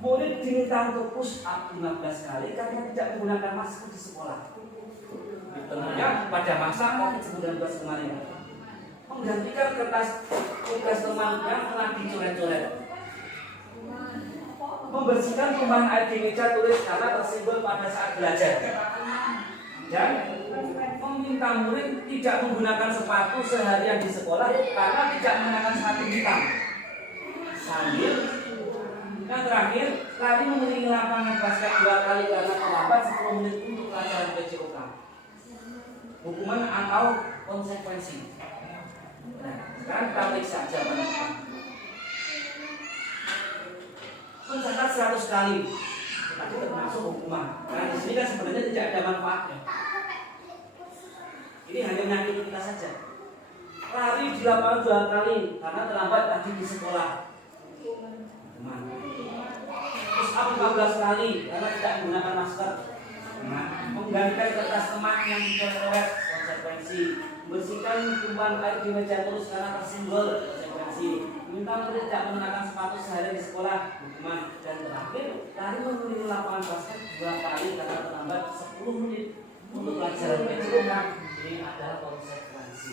Murid diminta untuk push up 15 kali karena tidak menggunakan masker di sekolah. Tentunya pada masa COVID-19 kemarin, menggantikan kertas tugas teman yang telah dicoret-coret, membersihkan tumpahan air di meja tulis karena tersimbol pada saat belajar, dan meminta murid tidak menggunakan sepatu seharian di sekolah karena tidak mengenakan sepatu hitam. Sambil yang terakhir, lari mengelilingi lapangan basket 2 kali karena terlambat 10 menit untuk pelajaran PJOK. Hukuman atau konsekuensi? Nah, sekarang kita periksa jawabannya. Mencatat 100 kali, tapi termasuk hukuman. Karena di sini kan sebenarnya tidak ada manfaatnya. Ini hanya menyakiti kita saja. Lari di lapangan 2 kali karena terlambat tadi di sekolah. Hukuman. Push up 15 kali karena tidak menggunakan masker. Menggantikan kertas teman yang dicoret, konsekuensi. Membersihkan tumpahan air di meja tulis karena tersimbol, konsekuensi. Minta murid tidak menggunakan sepatu sehari di sekolah, hukuman. Dan terakhir, lari mengelilingi lapangan basket 2 kali karena terlambat 10 menit untuk pelajaran PJOK. Ini adalah konsekuensi.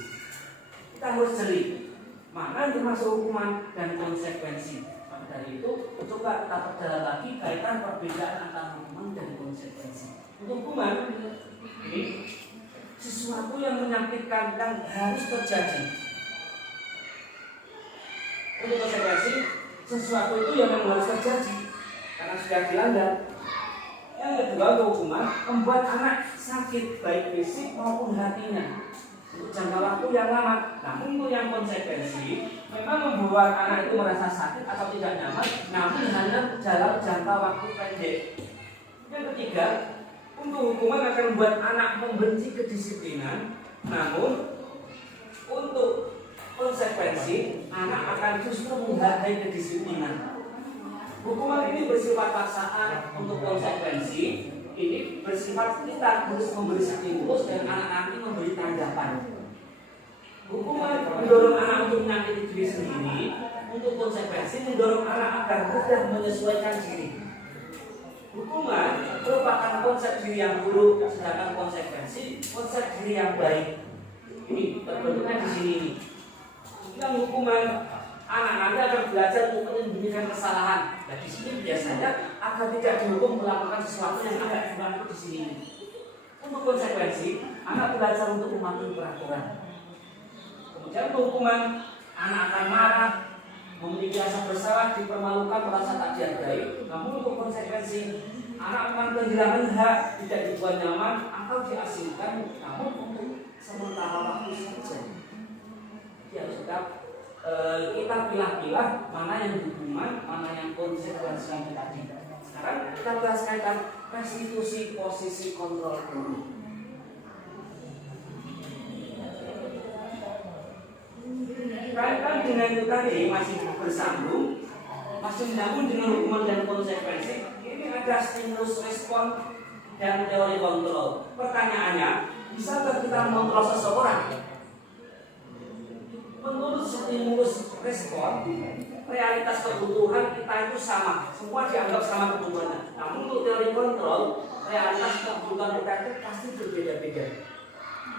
Kita harus jeli mana yang termasuk hukuman dan konsekuensi. dari itu, coba kita perdalam lagi kaitan perbedaan antara hukuman dan konsekuensi. Untuk hukuman ini sesuatu yang menyakitkan yang harus terjadi. Untuk konsekuensi sesuatu itu yang memang harus terjadi karena sudah dilanggar. Yang kedua, untuk hukuman membuat anak sakit baik fisik maupun hatinya untuk jangka waktu yang lama. Namun untuk yang konsekuensi memang membuat anak itu merasa sakit atau tidak nyaman, namun hanya dalam jangka waktu pendek. Yang ketiga, untuk hukuman akan membuat anak membenci kedisiplinan, namun untuk konsekuensi anak akan justru menghargai kedisiplinan. Hukuman ini bersifat paksaan, untuk konsekuensi ini bersifat kita harus memberi stimulus dan anak nanti memberi tanggapan. Hukuman mendorong anak untuk menyakiti diri sendiri, untuk konsekuensi mendorong anak agar mudah menyesuaikan diri. Hukuman merupakan konsep diri yang buruk, sedangkan konsekuensi konsep diri yang baik. Ini terbentuknya di sini. Yang hukuman anak nanti akan belajar untuk menyembunyikan kesalahan. Dan di sini biasanya agar tidak dihukum melakukan sesuatu yang agak kurang di sini. Untuk konsekuensi, anak belajar untuk mematuhi peraturan. Kemudian hukuman, anak akan marah, memiliki rasa bersalah, dipermalukan, merasa tak dihargai. Namun untuk konsekuensi, anak akan kehilangan hak, tidak dibuat nyaman, atau diasingkan. Namun untuk sementara waktu saja. Ya sudah. Kita pilah-pilah mana yang hukuman, mana yang konsekuensi yang tadi. Sekarang kita bahas kaitan restitusi posisi kontrol guru. Kaitan dengan itu tadi masih bersambung, masih menyambung dengan hukuman dan konsekuensi. Ini ada stimulus respon dan teori kontrol. Pertanyaannya, bisakah kita mengontrol seseorang? Menurut stimulus respon, realitas kebutuhan kita itu sama, semua dianggap sama kebutuhannya. Namun untuk teori kontrol, realitas kebutuhan kita itu pasti berbeda-beda.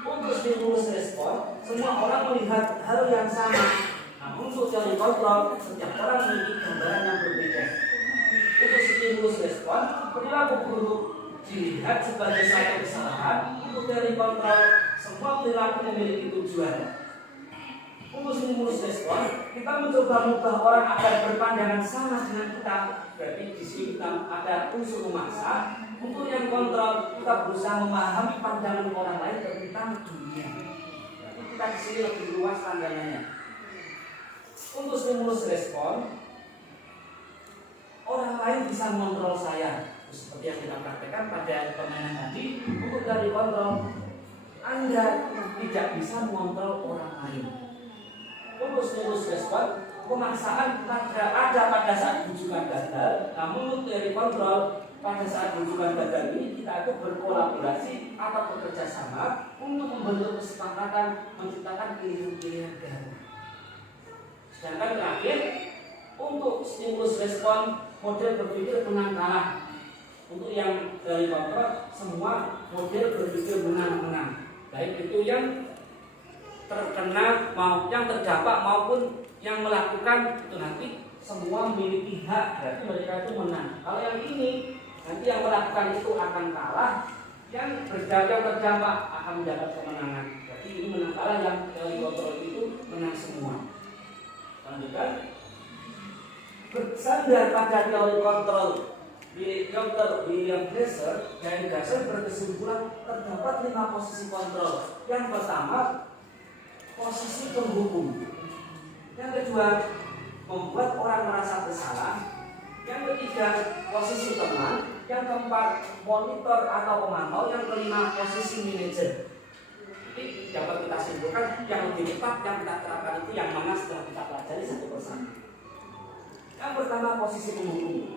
Untuk stimulus respon, semua orang melihat hal yang sama. Namun untuk teori kontrol, setiap orang memiliki gambaran yang berbeda. Untuk stimulus respon, perilaku buruk dilihat sebagai suatu kesalahan. Untuk teori kontrol, semua perilaku memiliki tujuan. Untuk stimulus respon, kita mencoba mengubah orang agar berpandangan sama dengan kita. Berarti di sini kita ada unsur memaksa. Untuk yang kontrol, kita berusaha memahami pandangan orang lain tentang dunia. Jadi kita di sini lebih luas pandangannya. Untuk stimulus respon, orang lain bisa mengontrol saya. Seperti yang kita praktekkan pada permainan tadi. Untuk dari kontrol, Anda tidak bisa mengontrol orang lain. Untuk stimulus respon, pemaksaan ada pada saat rujukan gagal. Namun untuk teori kontrol, pada saat rujukan gagal ini kita itu berkolaborasi atau bekerja sama untuk membentuk kesepakatan menciptakan pilihan-pilihan baru. Sedangkan terakhir, untuk stimulus respon, model berpikir menang kalah. Untuk yang dari kontrol, semua model berpikir menang-menang. Baik itu yang terkena, yang terdampak maupun yang melakukan, itu nanti semua memiliki hak, berarti mereka itu menang. Kalau yang ini, nanti yang melakukan itu akan kalah, yang terdampak akan mendapat kemenangan. Jadi ini menang kalah, yang teori kontrol itu menang semua. Lanjutkan. Bersandar pada teori kontrol Dr. William Glasser, dan Glasser berkesimpulan terdapat 5 posisi kontrol. Yang pertama, posisi penghukum. Yang kedua, membuat orang merasa bersalah. Yang ketiga, posisi teman. Yang keempat, monitor atau pemantau. Yang kelima, posisi manajer. Jadi dapat kita simpulkan yang lebih tepat yang kita terapkan itu yang mana setelah kita pelajari satu persatu. Yang pertama, posisi penghukum.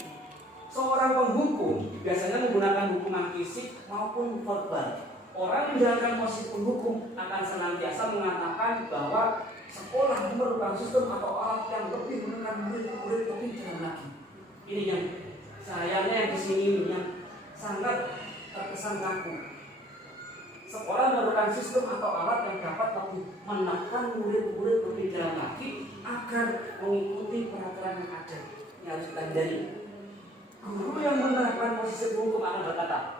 Seorang penghukum biasanya menggunakan hukuman fisik maupun verbal. Orang yang menjalankan posisi penghukum akan senantiasa mengatakan bahwa sekolah memerlukan sistem atau alat yang lebih menekan murid-murid lebih dalam lagi. Ini yang sayangnya yang di sini yang sangat terkesan kaku. Sekolah memerlukan sistem atau alat yang dapat lebih menekan murid-murid lebih dalam lagi agar mengikuti peraturan yang ada. Ini harus kita hindari. Guru yang menerapkan posisi hukum akan berkata,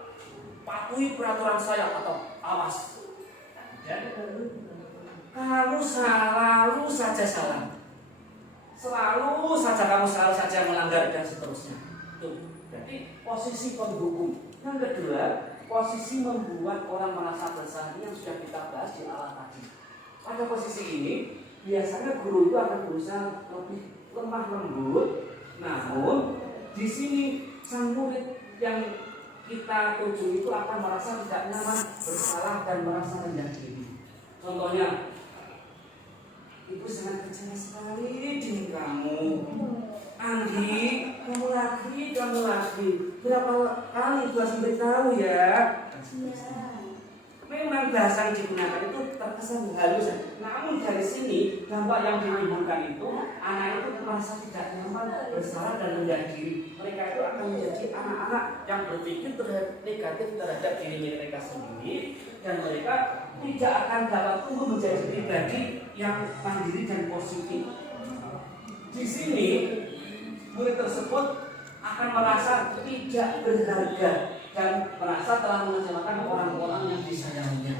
patuhi peraturan saya atau awas. Dan kamu selalu saja salah, selalu saja kamu selalu saja melanggar dan seterusnya. Itu berarti posisi penghukum. Yang kedua, posisi membuat orang merasa bersalah yang sudah kita bahas di awal tadi. Pada posisi ini biasanya guru itu akan berusaha lebih lemah lembut, namun di sini sang murid yang kita tuju itu akan merasa tidak nyaman, bersalah dan merasa rendah diri. Contohnya, ibu sangat kecewa sekali dengan kamu. Andi, kamu lagi. Berapa kali ibu harus beritahu ya? Memang bahasa yang digunakan itu terkesan halus, namun dari sini dampak yang ditimbulkan itu anak itu merasa tidak nyaman, bersalah dan rendah diri. Mereka itu akan menjadi anak-anak yang berpikir negatif terhadap diri mereka sendiri, dan mereka tidak akan dapat tumbuh menjadi pribadi yang mandiri dan positif. Di sini murid tersebut akan merasa tidak berharga dan merasa telah mengecewakan orang-orang yang disayanginya.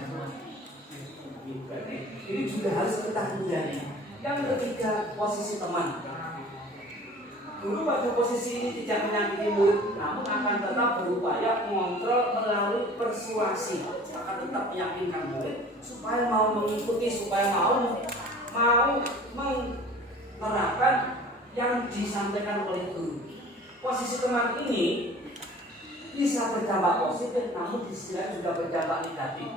Ini juga harus kita hindari. Yang ketiga, posisi teman. Guru pada posisi ini tidak menyakiti murid, namun akan tetap berupaya mengontrol melalui persuasi, akan tetap meyakinkan murid supaya mau mengikuti, supaya mau menerapkan yang disampaikan oleh guru. Posisi teman ini bisa berdampak positif, namun di sisi lain juga berdampak negatif.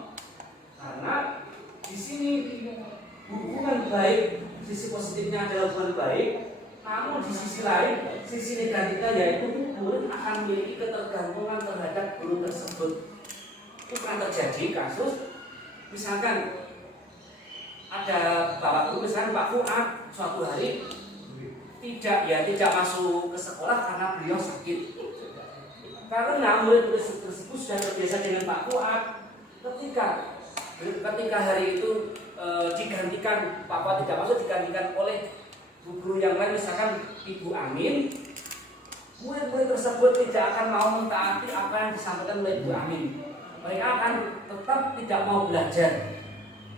Karena di sini hubungan baik, sisi positifnya adalah hubungan baik, namun di sisi lain, sisi negatifnya yaitu murid akan memiliki ketergantungan terhadap guru tersebut. Itu kan terjadi kasus, misalkan ada bapak guru, misalkan Pak Fuad suatu hari tidak masuk ke sekolah karena beliau sakit. Karena murid-murid tersebut sudah terbiasa dengan Pak Fuad. Ketika hari itu digantikan, Pak Fuad tidak masuk, digantikan oleh guru yang lain, misalkan Ibu Amin, murid-murid tersebut tidak akan mau mentaati apa yang disampaikan oleh Ibu Amin. Mereka akan tetap tidak mau belajar.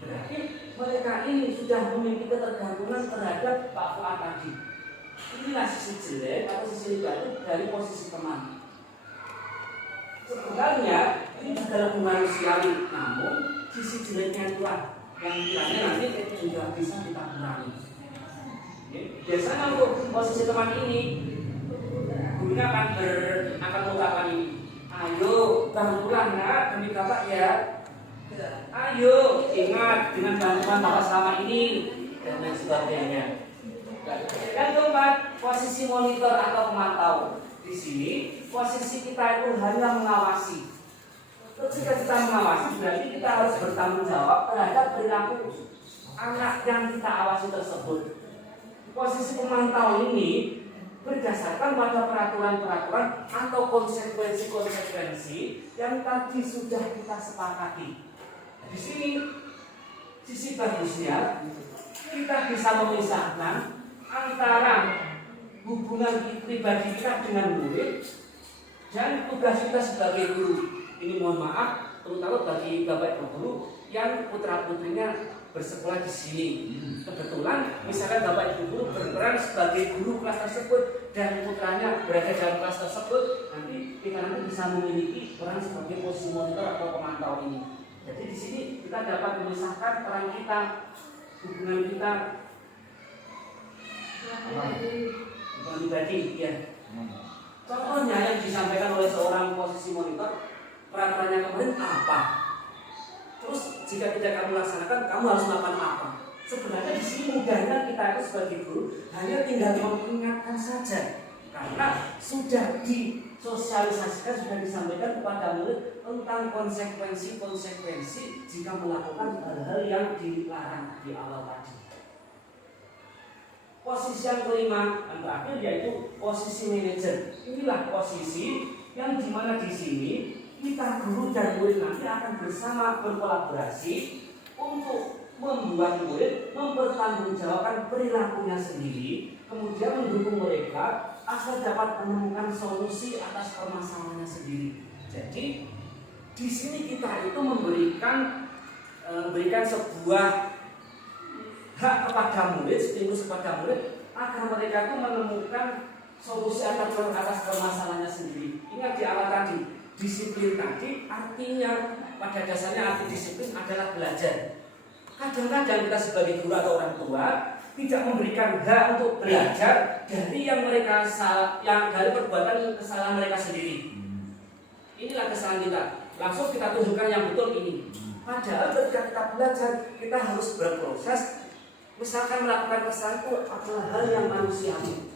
Berarti mereka ini sudah memiliki ketergantungan terhadap Pak Fuad tadi. Inilah sisi jelek atau sisi negatif dari posisi teman. Sebenarnya ini adalah manusiawi, namun sisi jeleknya itulah yang kiranya nanti juga bisa kita kurangi. Biasanya untuk posisi teman ini, gurunya akan mengatakan ini, ayo bantulah nak demi bapak ya, ayo ingat dengan bantuan bapak selama ini dan lain sebagainya. Yang keempat, posisi monitor atau pemantau. Di sini posisi kita itu hanya mengawasi. Ketika kita mengawasi, berarti kita harus bertanggung jawab terhadap perilaku anak yang kita awasi tersebut. Posisi pemantau ini berdasarkan pada peraturan-peraturan atau konsekuensi-konsekuensi yang tadi sudah kita sepakati. Di sini sisi bagusnya kita bisa memisahkan antara hubungan pribadi kita dengan murid dan tugas kita sebagai guru. Ini mohon maaf, terutama bagi bapak ibu guru yang putra putrinya bersekolah di sini. Kebetulan, misalkan bapak ibu guru berperan sebagai guru kelas tersebut dan putranya berada dalam kelas tersebut, nanti kita bisa memiliki peran sebagai posisi monitor atau pemantau ini. Jadi di sini kita dapat memisahkan peran kita, hubungan kita. Pribadi, ya. Contohnya yang disampaikan oleh seorang posisi monitor, peraturannya kemarin apa? Terus jika tidak kamu laksanakan, kamu harus melakukan apa? Sebenarnya di sini mudahnya kita itu sebagai guru hanya tinggal mengingatkan saja, karena sudah disosialisasikan, sudah disampaikan kepada murid tentang konsekuensi jika melakukan hal-hal yang dilarang di awal tadi. Posisi yang kelima dan terakhir yaitu posisi manajer. Inilah posisi yang dimana di sini kita guru dan murid nanti akan bersama berkolaborasi untuk membuat murid mempertanggungjawabkan perilakunya sendiri, kemudian mendukung mereka agar dapat menemukan solusi atas permasalahannya sendiri. Jadi di sini kita itu memberikan sebuah hak kepada murid, stimulus kepada murid agar mereka itu menemukan solusi atas permasalahannya sendiri. Ingat di awal tadi, disiplin tadi artinya pada dasarnya arti disiplin adalah belajar. Kadang-kadang kita sebagai guru atau orang tua tidak memberikan hak untuk belajar dari dari perbuatan kesalahan mereka sendiri. Inilah kesalahan kita. Langsung kita tunjukkan yang betul ini. Padahal ketika kita belajar, kita harus berproses. Misalkan melakukan kesalahan itu adalah hal yang manusiawi.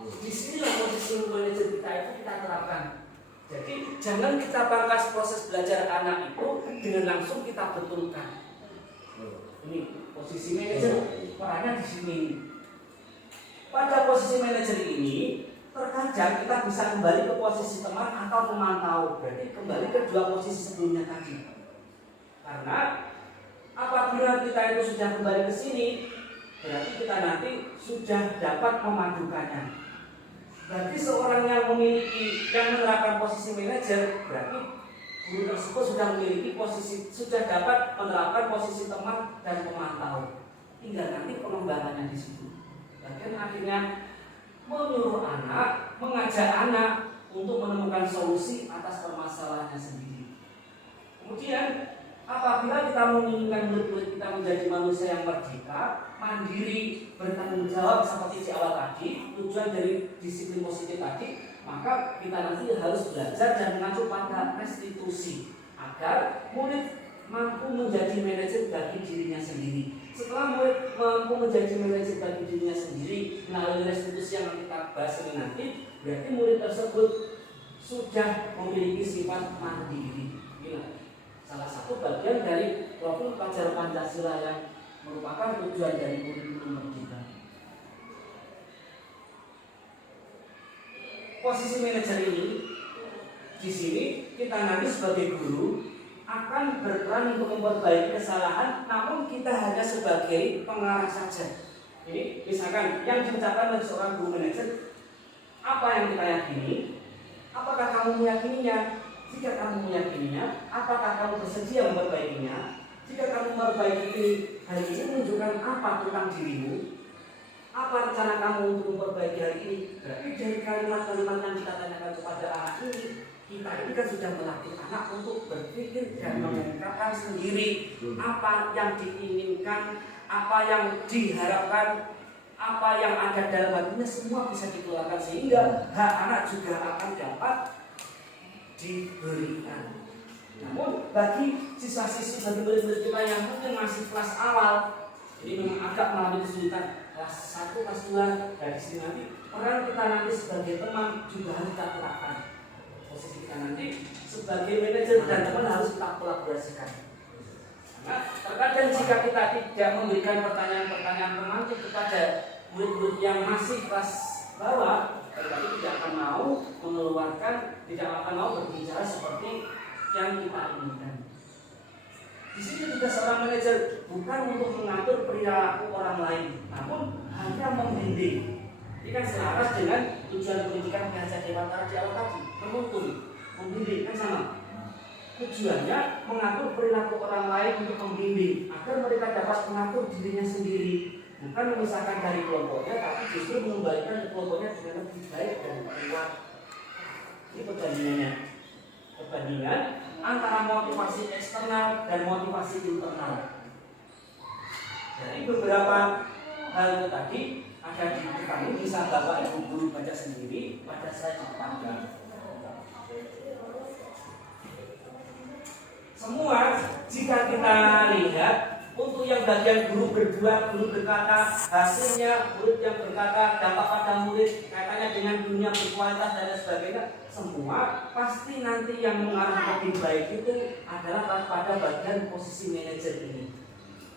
Di sinilah posisi manajer kita itu kita terapkan. Jadi jangan kita pangkas proses belajar anak itu dengan langsung kita betulkan. Ini posisi manajer perannya di sini. Pada posisi manajer ini terkadang kita bisa kembali ke posisi teman atau pemantau. Berarti kembali ke dua posisi sebelumnya tadi. Karena apabila kita itu sudah kembali ke sini, berarti kita nanti sudah dapat memadukannya. Berarti seorang yang menerapkan posisi manajer, berarti guru tersebut sudah dapat menerapkan posisi teman dan pemantau. Tinggal nanti pengembangannya di situ. Dan akhirnya mengajak anak untuk menemukan solusi atas permasalahannya sendiri. Kemudian apabila kita menginginkan murid-murid kita menjadi manusia yang merdeka, mandiri, bertanggung jawab seperti di awal tadi, tujuan dari disiplin positif tadi, maka kita nanti harus belajar dan mengacu pada restitusi agar murid mampu menjadi manajer bagi dirinya sendiri. Setelah murid mampu menjadi manajer bagi dirinya sendiri melalui restitusi yang kita bahas ini nanti, berarti murid tersebut sudah memiliki sifat mandiri. Inilah salah satu bagian dari profil pelajar Pancasila yang merupakan tujuan dari kurikulum kita. Posisi manajer ini di sini kita nanti sebagai guru akan berperan untuk memperbaiki kesalahan, namun kita hanya sebagai pengarah saja. Ini misalkan yang diucapkan oleh seorang guru manajer, apa yang kita yakini? Apakah kamu meyakininya? Jika kamu meyakininya, apakah kamu bersedia memperbaikinya? Jika kamu memperbaiki hari ini, menunjukkan apa tentang dirimu? Apa rencana kamu untuk memperbaiki hari ini? Berarti dari kalimat-kalimat yang kita tanyakan kepada anak ini, kita ini kan sudah melatih anak untuk berpikir dan mengungkapkan sendiri apa yang diinginkan, apa yang diharapkan, apa yang ada dalam hatinya, semua bisa dikeluarkan sehingga hak anak juga akan dapat diberikan. Namun bagi sisa-sisi bagi murid-murid kita yang mungkin masih kelas awal, ini memang agak mengalami kesulitan kelas 1, kelas 2, dari sini nanti peran kita nanti sebagai teman juga harus kita terapkan. Posisi kita nanti sebagai manajer dan teman harus kita kolaborasikan. Karena terkadang jika kita tidak memberikan pertanyaan-pertanyaan pemantik kepada murid-murid yang masih kelas bawah, berarti tidak akan mau mengeluarkan, tidak akan mau berbicara seperti yang kita inginkan. Di sini juga seorang manajer bukan untuk mengatur perilaku orang lain, namun hanya membimbing. Ini kan selaras dengan tujuan pendidikan Belajar Dewantara di awal tadi, menuntun, membimbing kan sama. Tujuannya mengatur perilaku orang lain untuk membimbing agar mereka dapat mengatur dirinya sendiri, bukan memisahkan dari kelompoknya, tapi justru mengembalikan kelompoknya dengan lebih baik dan kuat. Ini perbandingan antara motivasi eksternal dan motivasi internal. Dari beberapa hal itu tadi ada di kami, bisa Bapak Ibu guru baca sendiri pada slide depan. Semua jika kita lihat untuk yang bagian guru berdua, guru berkata, hasilnya murid yang berkata, dampak pada murid, kaitannya dengan dunia berkualitas dan sebagainya, semua pasti nanti yang mengarah lebih baik itu adalah pada bagian posisi manajer ini.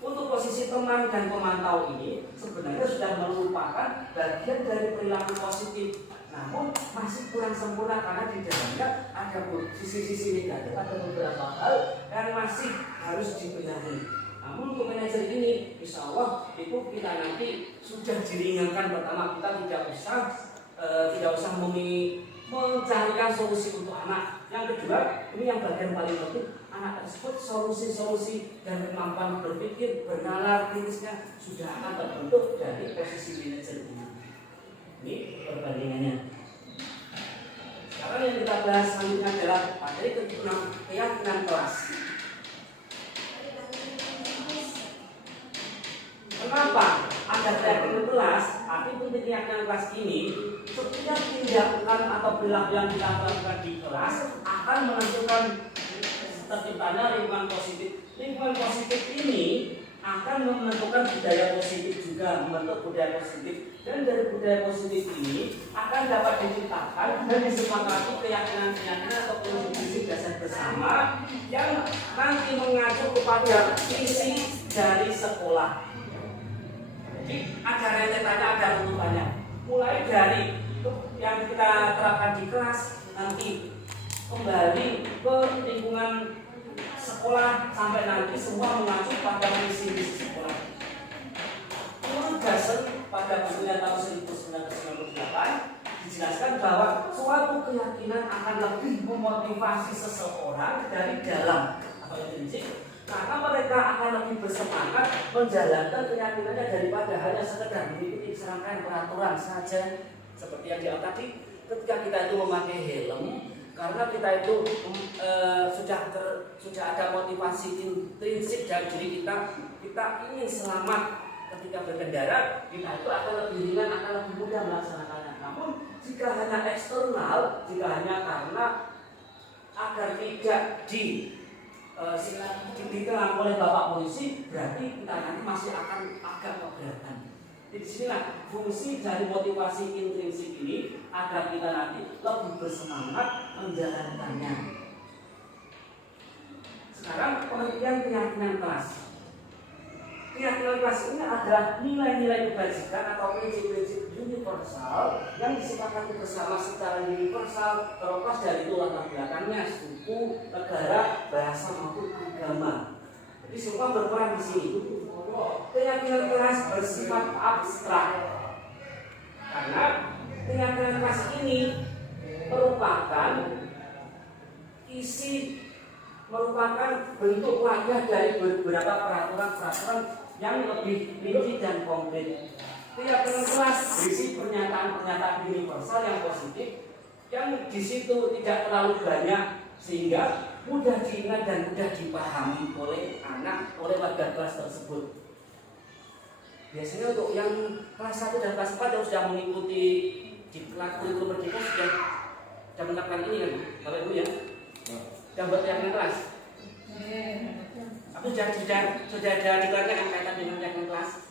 Untuk posisi teman dan pemantau ini sebenarnya sudah merupakan bagian dari perilaku positif, namun masih kurang sempurna karena di dalamnya ada sisi-sisi negatif, ada beberapa hal yang masih harus dibenahi. Namun untuk manajer ini, insya Allah itu kita nanti sudah diringankan. Pertama, kita tidak usah tidak usah mencarikan solusi untuk anak. Yang kedua, ini yang bagian paling penting, anak tersebut solusi-solusi dan kemampuan berpikir, bernalar kritisnya sudah akan terbentuk dari posisi manajer ini. Ini perbandingannya. Sekarang yang kita bahas selanjutnya adalah materi ke-6, keyakinan kelas. Kenapa ada keyakinan kelas? Arti penting keyakinan kelas ini, setiap tindakan atau perilaku yang dilakukan di kelas akan menentukan terciptanya lingkungan positif. Lingkungan positif ini akan menentukan budaya positif juga, membentuk budaya positif. Dan dari budaya positif ini akan dapat diciptakan dan disepakati keyakinan-keyakinan atau prinsip dasar bersama yang nanti mengacu kepada visi dari sekolah. Jadi ada rentetannya, ada runutannya. Mulai dari yang kita terapkan di kelas, nanti kembali ke lingkungan sekolah sampai nanti semua mengacu pada visi sekolah. Menurut Gassen pada bukunya tahun 1998 dijelaskan bahwa suatu keyakinan akan lebih memotivasi seseorang dari dalam atau intrinsik, karena mereka akan lebih bersemangat menjalankan keyakinannya daripada hanya sekedar mengikuti serangkaian peraturan saja. Seperti yang di awal tadi, ketika kita itu memakai helm, karena kita itu sudah ada motivasi intrinsik dalam diri kita ingin selamat ketika berkendara, kita itu akan lebih ringan, akan lebih mudah melaksanakannya. Namun jika hanya eksternal, jika hanya karena agar tidak ditilang oleh Bapak Polisi, berarti kita nanti masih akan agak keberatan. Di sinilah fungsi dari motivasi intrinsik ini agar kita nanti lebih bersemangat menjalankannya. Sekarang pengertian keyakinan kelas. Keyakinan kelas ini adalah nilai-nilai kebajikan atau prinsip-prinsip universal yang disepakati bersama secara universal terlepas dari itu latar belakangnya, suku, negara, bahasa maupun agama. Jadi semua berperan di sini. Keyakinan kelas bersifat abstrak karena keyakinan kelas ini merupakan bentuk wajah dari beberapa peraturan yang lebih rinci dan konkret. Keyakinan kelas berisi pernyataan-pernyataan universal yang positif yang di situ tidak terlalu banyak sehingga mudah diingat dan mudah dipahami oleh warga kelas tersebut. Biasanya untuk yang kelas 1 dan kelas 4 yang sudah mengikuti di kelas kurikulum merdeka sudah menerapkan ini kan, Bapak Ibu ya? Sudah buat keyakinan kelas. Aku sudah ada dikatakan yang kaitan dengan keyakinan kelas.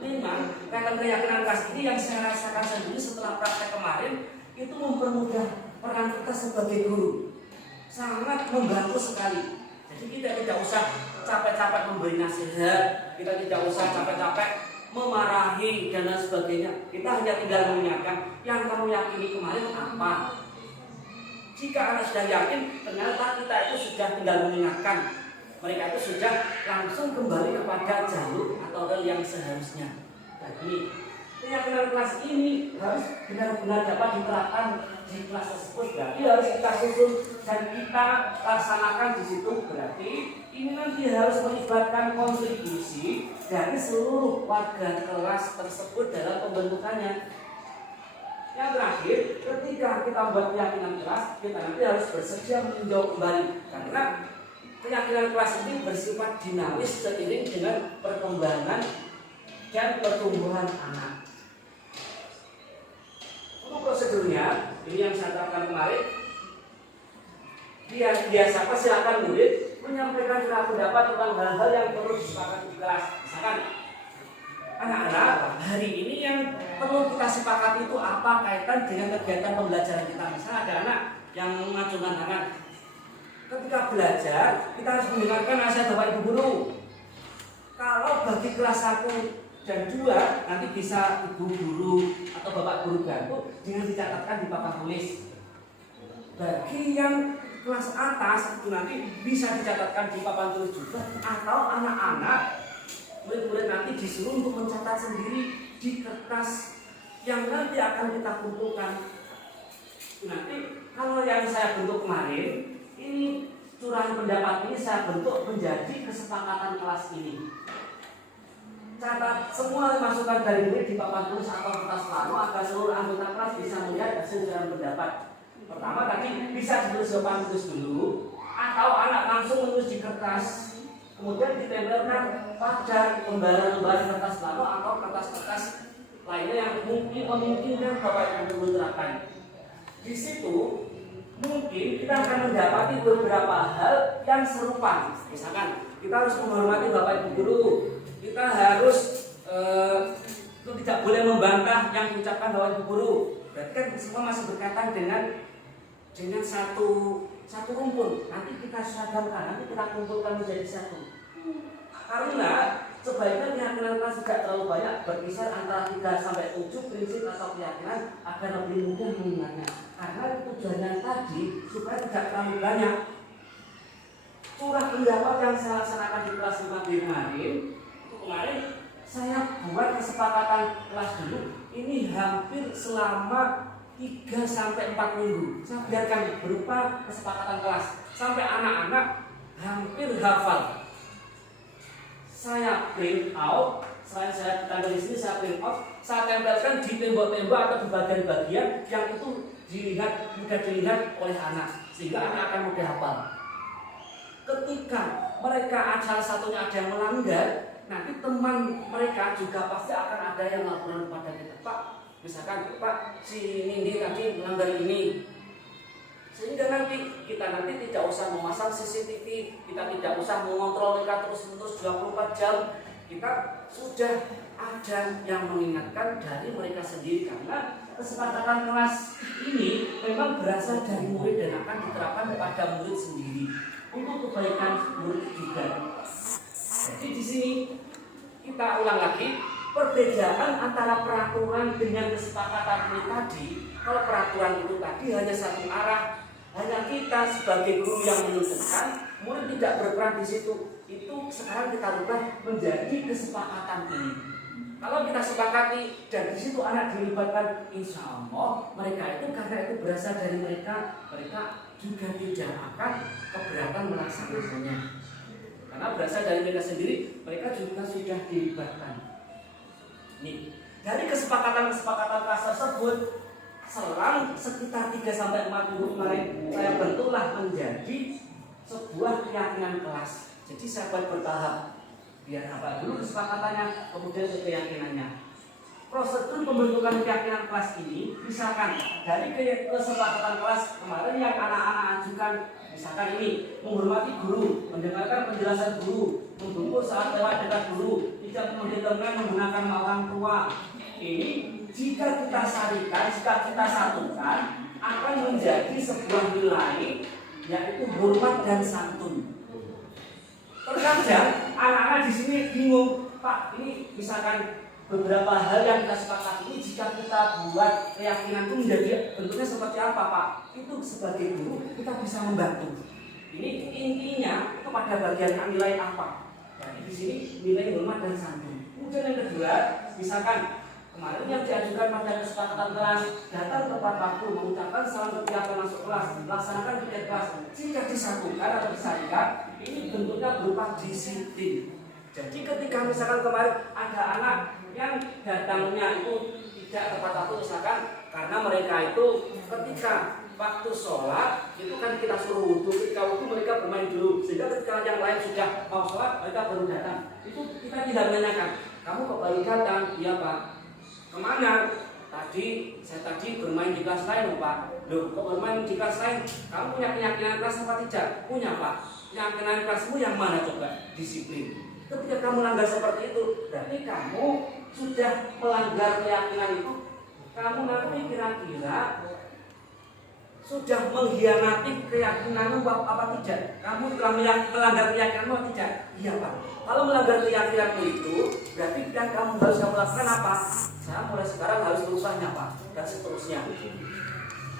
Memang kaitan keyakinan kelas ini yang saya rasakan sendiri setelah praktek kemarin itu mempermudah peran kita sebagai guru. Sangat membantu sekali. Jadi kita tidak usah capek-capek memberi nasihat, kita tidak usah capek-capek memarahi dan lain sebagainya. Kita hanya tinggal mengingatkan yang kamu yakini kemarin apa. Jika anak sudah yakin, ternyata kita itu sudah tinggal mengingatkan. Mereka itu sudah langsung kembali kepada jalur atau rel yang seharusnya. Jadi keyakinan kelas ini harus benar-benar dapat diterapkan di kelas tersebut. Berarti harus kita susun dan kita laksanakan di situ. Berarti ini nanti harus melibatkan kontribusi dari seluruh warga kelas tersebut dalam pembentukannya. Yang terakhir, ketika kita membuat keyakinan kelas, kita nanti harus bersedia meninjau kembali karena keyakinan kelas ini bersifat dinamis seiring dengan perkembangan dan pertumbuhan anak. Untuk prosedurnya, ini yang saya terapkan kemarin. Biasa silakan murid menyampaikan pendapat tentang hal-hal yang perlu disepakati di kelas. Misalkan, anak-anak, hari ini yang perlu kita sepakati itu apa kaitan dengan kegiatan pembelajaran kita. Misalnya ada anak yang mengacungkan tangan. Ketika belajar, kita harus mendengarkan nasihat Bapak Ibu guru. Kalau bagi kelas 1 dan 2, nanti bisa Ibu guru atau Bapak guru bantu dengan dicatatkan di papan tulis. Bagi yang kelas atas itu nanti bisa dicatatkan di papan tulis juga, atau anak-anak murid-murid nanti disuruh untuk mencatat sendiri di kertas yang nanti akan kita kumpulkan. Nanti kalau yang saya bentuk kemarin, ini curahan pendapat ini saya bentuk menjadi kesepakatan kelas ini. Catat semua masukan dari murid di papan tulis atau kertas plano agar seluruh anggota kelas bisa melihat hasil curahan pendapat. Pertama tadi bisa ditulis di papan tulis dulu, atau anak langsung menulis di kertas, kemudian ditempelkan pada lembaran-lembaran kertas plano atau kertas-kertas lainnya yang mungkin memungkinkan Bapak Ibu menerapkan. Di situ mungkin kita akan mendapati beberapa hal yang serupa. Misalkan kita harus menghormati Bapak Ibu guru, kita harus tidak boleh membantah yang diucapkan Bapak Ibu guru. Berarti kan semua masih berkaitan dengan satu rumpun. Nanti kita seragamkan, nanti kita kumpulkan menjadi satu. Karena sebaiknya keyakinan kelas tidak terlalu banyak, berkisar antara 3 sampai 7 prinsip atau keyakinan agar lebih mudah mengingatnya. Karena tujuannya tadi supaya tidak terlalu banyak. Curah pendapat yang saya laksanakan di kelas 5B kemarin saya buat kesepakatan kelas dulu. Ini hampir selama 3 sampai 4 minggu. Saya biarkan berupa kesepakatan kelas sampai anak-anak hampir hafal. Saya print out, saya tanda di sini, saya print out, saya tempelkan di tembok-tembok atau di bagian-bagian yang itu mudah dilihat oleh anak, sehingga anak akan mudah hafal. Ketika mereka salah satunya ada yang melanggar, nanti teman mereka juga pasti akan ada yang laporan kepada kita. Pak, misalkan Pak, si Nindi tadi melanggar ini. Sehingga nanti kita tidak usah memasang CCTV, kita tidak usah mengontrol mereka terus-menerus 24 jam. Kita sudah ada yang mengingatkan dari mereka sendiri, karena kesepakatan kelas ini memang berasal dari murid dan akan diterapkan kepada murid sendiri untuk kebaikan murid juga. Jadi di sini kita ulang lagi perbedaan antara peraturan dengan kesepakatan ini tadi. Kalau peraturan itu tadi hanya satu arah, hanya kita sebagai guru yang menentukan, murid tidak berperan di situ. Itu sekarang kita rubah menjadi kesepakatan ini. Kalau kita sepakati dan di situ anak dilibatkan, insya Allah mereka itu karena itu berasal dari mereka juga tidak akan keberatan melaksanakannya. Karena berasal dari mereka sendiri, mereka juga sudah dilibatkan. Nih, dari kesepakatan-kesepakatan kelas tersebut, selang sekitar 3 sampai 4 minggu kemarin saya bentuklah menjadi sebuah keyakinan kelas. Jadi saya buat bertahap, biar apa dulu kesepakatannya, kemudian keyakinannya. Prosedur pembentukan keyakinan kelas ini, misalkan dari kesepakatan kelas kemarin yang anak-anak ajukan, misalkan ini menghormati guru, mendengarkan penjelasan guru, mendukung saat lewat dekat guru, tidak menghitungkan menggunakan orang tua. Ini jika kita sarikan, jika kita satukan, akan menjadi sebuah nilai, yaitu hormat dan santun. Terkadang anak-anak di sini bingung, Pak, ini misalkan beberapa hal yang kita sepakati ini jika kita buat keyakinan itu menjadi bentuknya seperti apa, Pak? Itu sebagai guru kita bisa membantu. Ini intinya itu pada bagian nilai apa? Jadi di sini nilai hormat dan santun. Kemudian yang kedua, misalkan kemarin yang diajukan pada kesepakatan kelas, datang tepat waktu, mengucapkan salam ketika masuk kelas, laksanakan kegiatan kelas. Jika disatukan atau disarikan, ini bentuknya berupa disiplin. Jadi ketika misalkan kemarin ada anak yang datangnya itu tidak tepat waktu, misalkan karena mereka itu ketika waktu sholat itu kan kita suruh wudhu, ketika wudhu mereka bermain dulu, sehingga ketika yang lain sudah mau sholat mereka baru datang. Itu kita tidak menanyakan, kamu kok baru datang? Iya Pak. Kemana? Saya tadi bermain di kelas lain Pak. Loh, kok bermain di kelas lain? Kamu punya keyakinan kelas apa tidak? Punya Pak. Keyakinan kelasmu yang mana coba? Disiplin. Ketika kamu melanggar seperti itu, berarti kamu sudah melanggar keyakinan itu. Kamu nanti kira-kira sudah mengkhianati keyakinanmu apa tidak? Kamu telah melanggar keyakinanmu atau tidak? Iya Pak. Kalau melanggar keyakinanmu itu, berarti kan kamu harus melakukan apa? Saya mulai sekarang harus berubahnya Pak, dan seterusnya.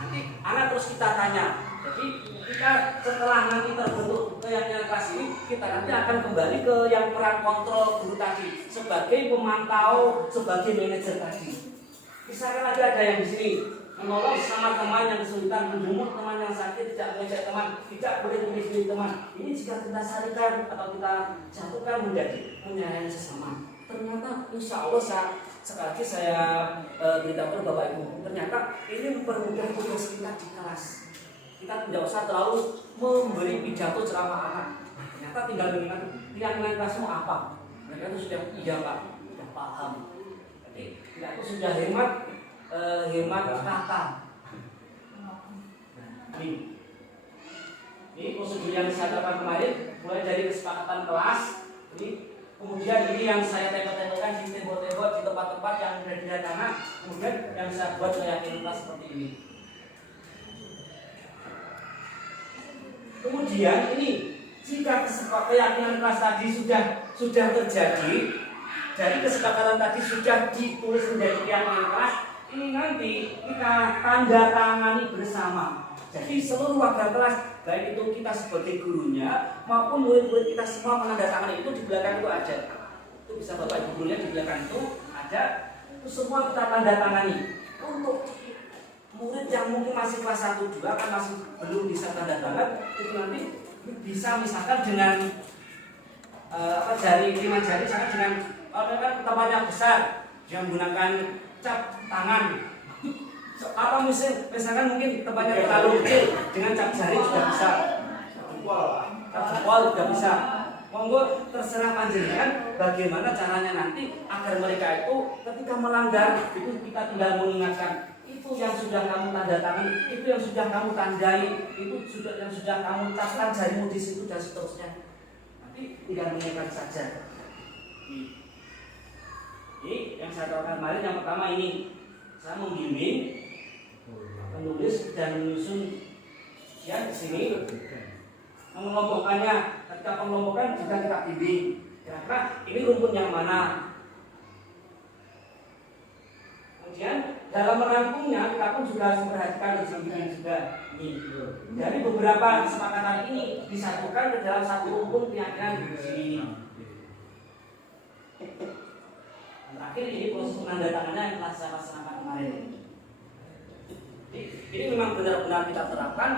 Nanti anak terus kita tanya. Jadi kita setelah nanti terbentuk keyakinan kelas ini, kita nanti akan kembali ke yang peran kontrol guru tadi, sebagai pemantau, sebagai manajer tadi. Misalkan ada yang di sini menolong sama teman yang kesulitan, menjemput teman yang sakit, tidak mengajak teman, tidak boleh pilih teman. Ini jika kita sarikan atau kita jatuhkan menjadi menyayangi sesama. Ternyata insya Allah sekali lagi saya beritahu Bapak Ibu, ternyata ini mempermudah tugas kita di kelas. Kita tidak usah terlalu memberi pidato ceramah anak. Ternyata tinggal mengingat keyakinan kelasmu apa. Mereka itu sudah iya Pak, sudah paham. Jadi kita itu sudah hemat kata. Ini prosedur yang saya lakukan kemarin, mulai dari kesepakatan kelas. Kemudian ini yang saya tempel-tempelkan di tembok-tembok di tempat-tempat yang ada di tanah. Kemudian yang saya buat keyakinan kelas seperti ini. Kemudian ini jika keyakinan kelas tadi sudah terjadi, dari kesepakatan tadi sudah ditulis menjadi keyakinan kelas, ini nanti kita tanda tangani bersama. Jadi seluruh warga kelas, baik itu kita sebagai gurunya maupun murid-murid kita semua menandatangani itu di belakang itu ada. Itu bisa Bapak Ibu gurunya di belakang itu ada. Itu semua kita tanda tangani. Untuk murid yang mungkin masih kelas 1 2 kan masih belum bisa tanda tangan, itu nanti bisa misalkan dengan jari 5 jari, misalkan dengan tempatnya besar, dia menggunakan cap tangan. Atau misalkan mungkin tempatnya terlalu kecil, dengan cap jari juga bisa. Cap jempol juga bisa. Monggo terserah panjenengan bagaimana caranya nanti agar mereka itu ketika melanggar itu kita tinggal mengingatkan. Itu yang sudah kamu tanda tangan, itu yang sudah kamu tandai, itu yang sudah kamu tapkan jarimu di situ dan seterusnya. Nanti tinggal mengingatkan saja. Ini yang saya tawarkan kemarin, yang pertama ini saya membimbing menulis dan menyusun ya di sini. Mengelompokkannya, ketika pengelompokan juga kita bimbing. Kira-kira ini rumpun yang mana? Kemudian dalam merangkumnya kita pun juga harus memperhatikan dan juga ini. Dari beberapa kesepakatan ini disatukan ke dalam satu rumpun keyakinan di sini. Terakhir ini proses penandatangannya yang telah saya laksanakan kemarin. Ini memang benar-benar kita terapkan.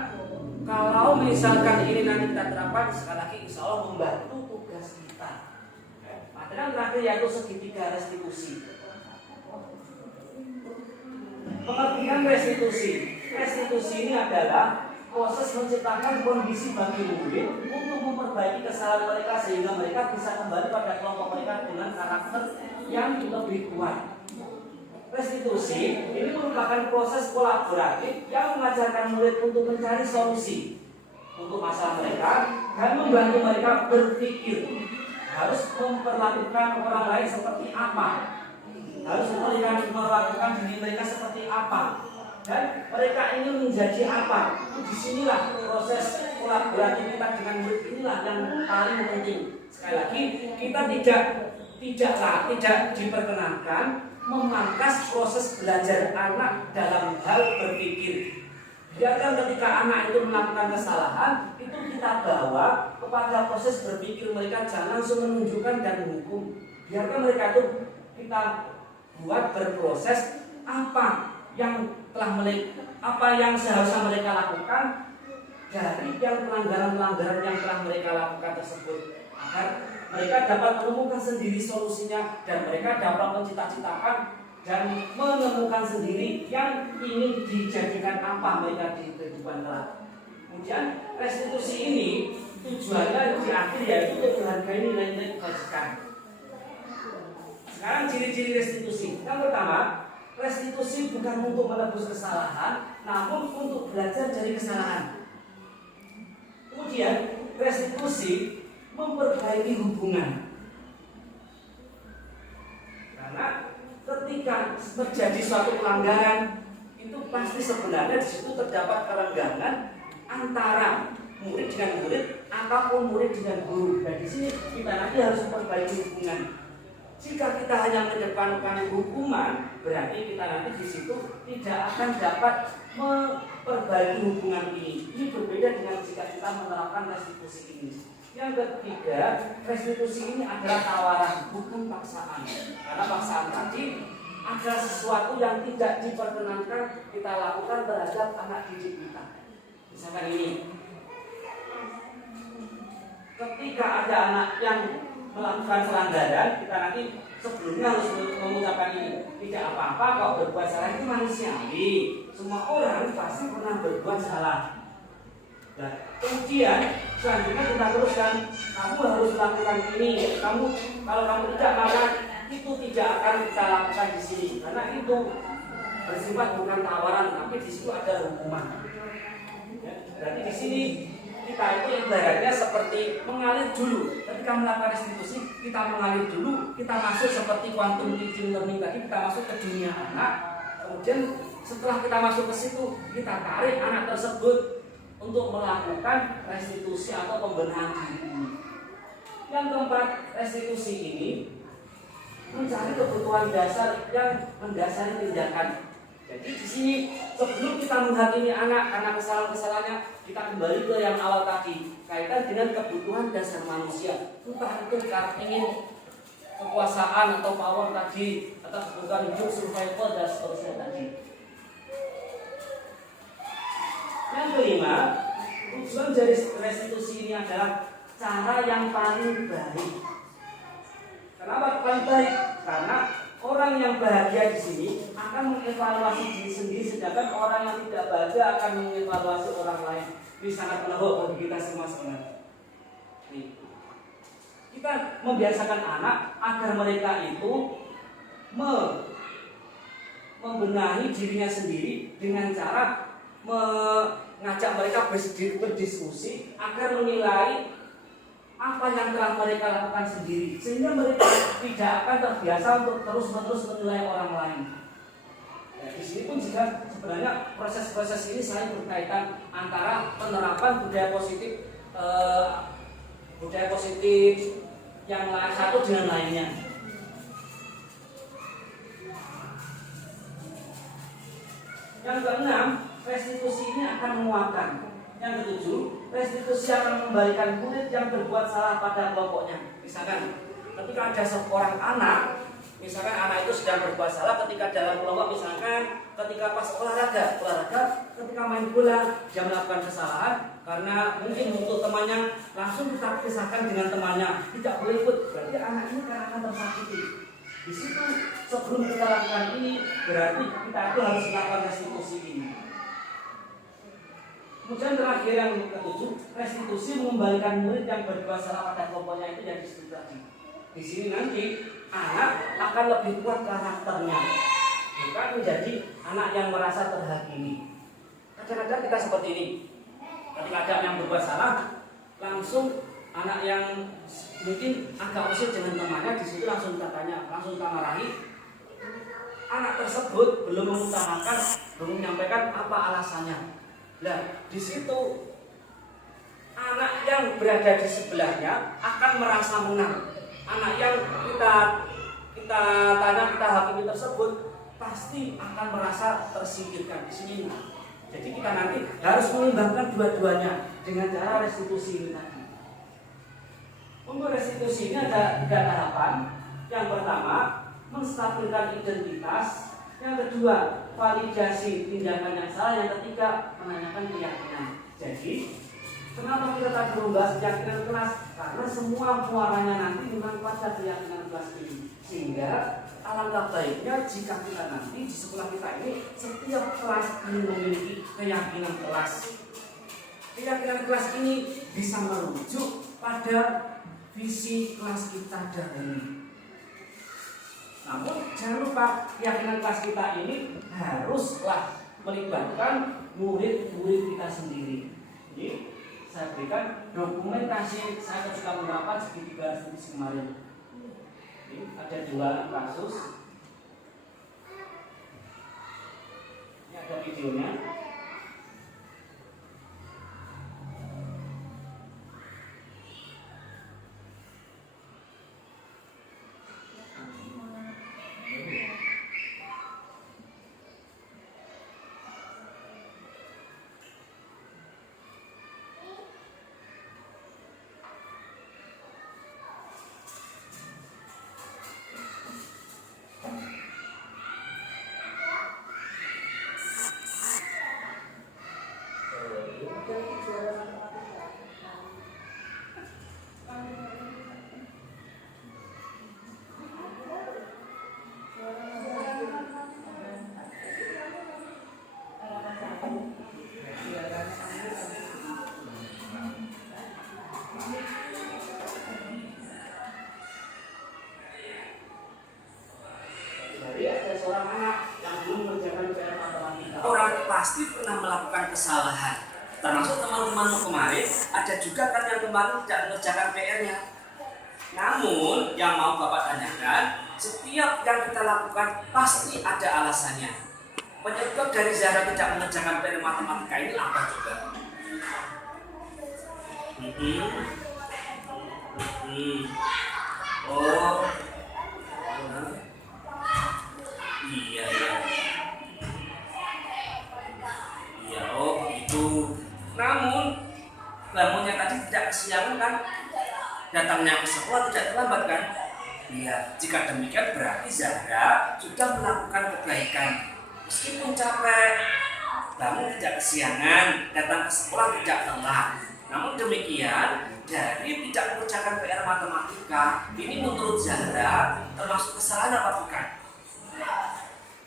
Kalau misalkan ini nanti kita terapkan, sekali lagi insya Allah membantu tugas kita. Materi yang terakhir yaitu segitiga restitusi. Pengertian restitusi. Restitusi ini adalah proses menciptakan kondisi bagi murid untuk memperbaiki kesalahan mereka sehingga mereka bisa kembali pada kelompok mereka dengan karakter yang lebih kuat. Restitusi ini merupakan proses kolaboratif yang mengajarkan murid untuk mencari solusi untuk masalah mereka dan membantu mereka berpikir harus memperlakukan orang lain seperti apa, harus memperlakukan diri mereka seperti apa, dan mereka ingin menjadi apa. Disinilah proses kolaborativitas dengan murid inilah yang paling penting. Sekali lagi kita tidak diperkenankan memangkas proses belajar anak dalam hal berpikir. Biarkan ketika anak itu melakukan kesalahan, itu kita bawa kepada proses berpikir mereka, jangan langsung menunjukkan dan menghukum. Biarkan mereka itu kita buat berproses apa yang seharusnya mereka lakukan dari yang pelanggaran-pelanggaran yang telah mereka lakukan tersebut, agar mereka dapat menemukan sendiri solusinya dan mereka dapat mencita-citakan dan menemukan sendiri yang ingin dijadikan apa mereka di kehidupan kelak. Kemudian restitusi ini tujuannya di akhir yaitu untuk menghargai nilai-nilai kebajikan. Sekarang ciri-ciri restitusi. Yang pertama, restitusi bukan untuk menebus kesalahan, namun untuk belajar dari kesalahan. Kemudian restitusi memperbaiki hubungan. Karena ketika terjadi suatu pelanggaran, itu pasti sebenarnya di situ terdapat kerenggangan antara murid dengan murid ataupun murid dengan guru. Dan di sini kita nanti harus memperbaiki hubungan. Jika kita hanya mengedepankan hukuman, berarti kita nanti di situ tidak akan dapat memperbaiki hubungan ini. Ini berbeda dengan jika kita menerapkan restitusi ini. Yang ketiga, restitusi ini adalah tawaran, bukan paksaan. Karena paksaan tadi ada sesuatu yang tidak diperkenankan kita lakukan terhadap anak didik kita. Misalkan ini, ketika ada anak yang melakukan pelanggaran, kita nanti sebelumnya harus mengucapkan ini, tidak apa-apa kalau berbuat salah itu manusiawi. Semua orang pasti pernah berbuat salah. Nah, kemudian selanjutnya kita teruskan, kamu harus melakukan ini. Kalau kamu tidak, maka itu tidak akan kita lakukan di sini, karena itu bersifat bukan tawaran, tapi di situ ada hukuman. Ya, berarti di sini kita itu ibaratnya seperti mengalir dulu. Ketika melakukan restitusi, kita mengalir dulu, kita masuk seperti quantum teaching learning tadi, kita masuk ke dunia anak. Kemudian setelah kita masuk ke situ, kita tarik anak tersebut untuk melakukan restitusi atau pembenahan diri ini. Yang keempat, restitusi ini mencari kebutuhan dasar yang mendasari tindakan. Jadi di sini sebelum kita menghakimi anak karena kesalahan-kesalahannya, kita kembali ke yang awal tadi, kaitan dengan kebutuhan dasar manusia. Entah itu karena ingin kekuasaan atau power tadi, atau kebutuhan hidup, survival dan seterusnya tadi. Yang kelima, tujuan dari restitusi ini adalah cara yang paling baik. Kenapa paling baik? Karena orang yang bahagia di sini akan mengevaluasi diri sendiri, sedangkan orang yang tidak bahagia akan mengevaluasi orang lain. Ini sangat menegak bagi kita semua sebenarnya. Kita membiasakan anak agar mereka itu membenahi dirinya sendiri dengan cara mengajak mereka berdiskusi agar menilai apa yang telah mereka lakukan sendiri, sehingga mereka tidak akan terbiasa untuk terus-menerus menilai orang lain. Ya, di sini pun juga sebenarnya proses-proses ini saling berkaitan antara penerapan budaya positif yang satu dengan lainnya. Yang keenam, restitusi ini akan menguatkan. Yang ketujuh, restitusi akan mengembalikan murid yang berbuat salah pada kelompoknya. Misalkan, ketika ada seorang anak, misalkan anak itu sedang berbuat salah ketika dalam kelompok, misalkan ketika pas olahraga, ketika main bola, dia melakukan kesalahan karena mungkin untuk temannya, langsung kita pisahkan dengan temannya, tidak boleh ikut. Berarti anak ini karena akan tersakiti. Di situ sebelum kita lakukan ini, berarti kita itu harus melakukan restitusi ini. Kemudian terakhir yang ketujuh, restitusi mengembalikan murid yang berbuat salah pada kelompoknya itu yang disebut tadi. Di sini nanti anak akan lebih kuat karakternya, bukan menjadi anak yang merasa terhakimi. Kadang-kadang kita seperti ini, ketika ada yang berbuat salah, langsung anak yang mungkin agak usil dengan temannya, di situ langsung kita tanya, langsung kita marahi. Anak tersebut belum mengutarakan, belum menyampaikan apa alasannya. Nah, di situ anak yang berada di sebelahnya akan merasa menang. Anak yang kita tanya, kita hakimi tersebut pasti akan merasa tersingkirkan di sini. Jadi kita nanti harus mengimbangkan dua-duanya dengan cara restitusi ini tadi. Untuk restitusi ini ada 3 tahapan. Yang pertama, menstabilkan identitas. Yang kedua, validasi tindakan yang salah. Yang ketiga, menanyakan keyakinan. Jadi, kenapa kita tadi membahas keyakinan kelas? Karena semua muaranya nanti memang pada keyakinan kelas ini. Sehingga alangkah baiknya jika kita nanti di sekolah kita ini setiap kelas ini memiliki keyakinan kelas. Keyakinan kelas ini bisa merujuk pada visi kelas kita dahulu. Namun jangan lupa keyakinan kelas kita ini haruslah melibatkan murid-murid kita sendiri. Jadi saya berikan dokumentasi saya suka menerapkan segitiga studi kemarin. Jadi, ada 2 kasus. Ini ada videonya. teman-temanmu kemarin, ada juga kan yang kemarin tidak mengerjakan PR-nya. Namun yang mau Bapak tanyakan, setiap yang kita lakukan pasti ada alasannya. Penyebab dari Zahra tidak mengerjakan PR matematika ini apa coba? Oh, iya ya. Iya, oh itu. Namun bangunnya tadi tidak kesiangan kan? Datangnya ke sekolah tidak terlambat kan? Iya, jika demikian berarti Zahra sudah melakukan kebaikan. Meskipun capek, bangun tidak kesiangan, datang ke sekolah tidak telat. Namun demikian, dari tidak mengerjakan PR matematika, ini menurut Zahra termasuk kesalahan apa bukan?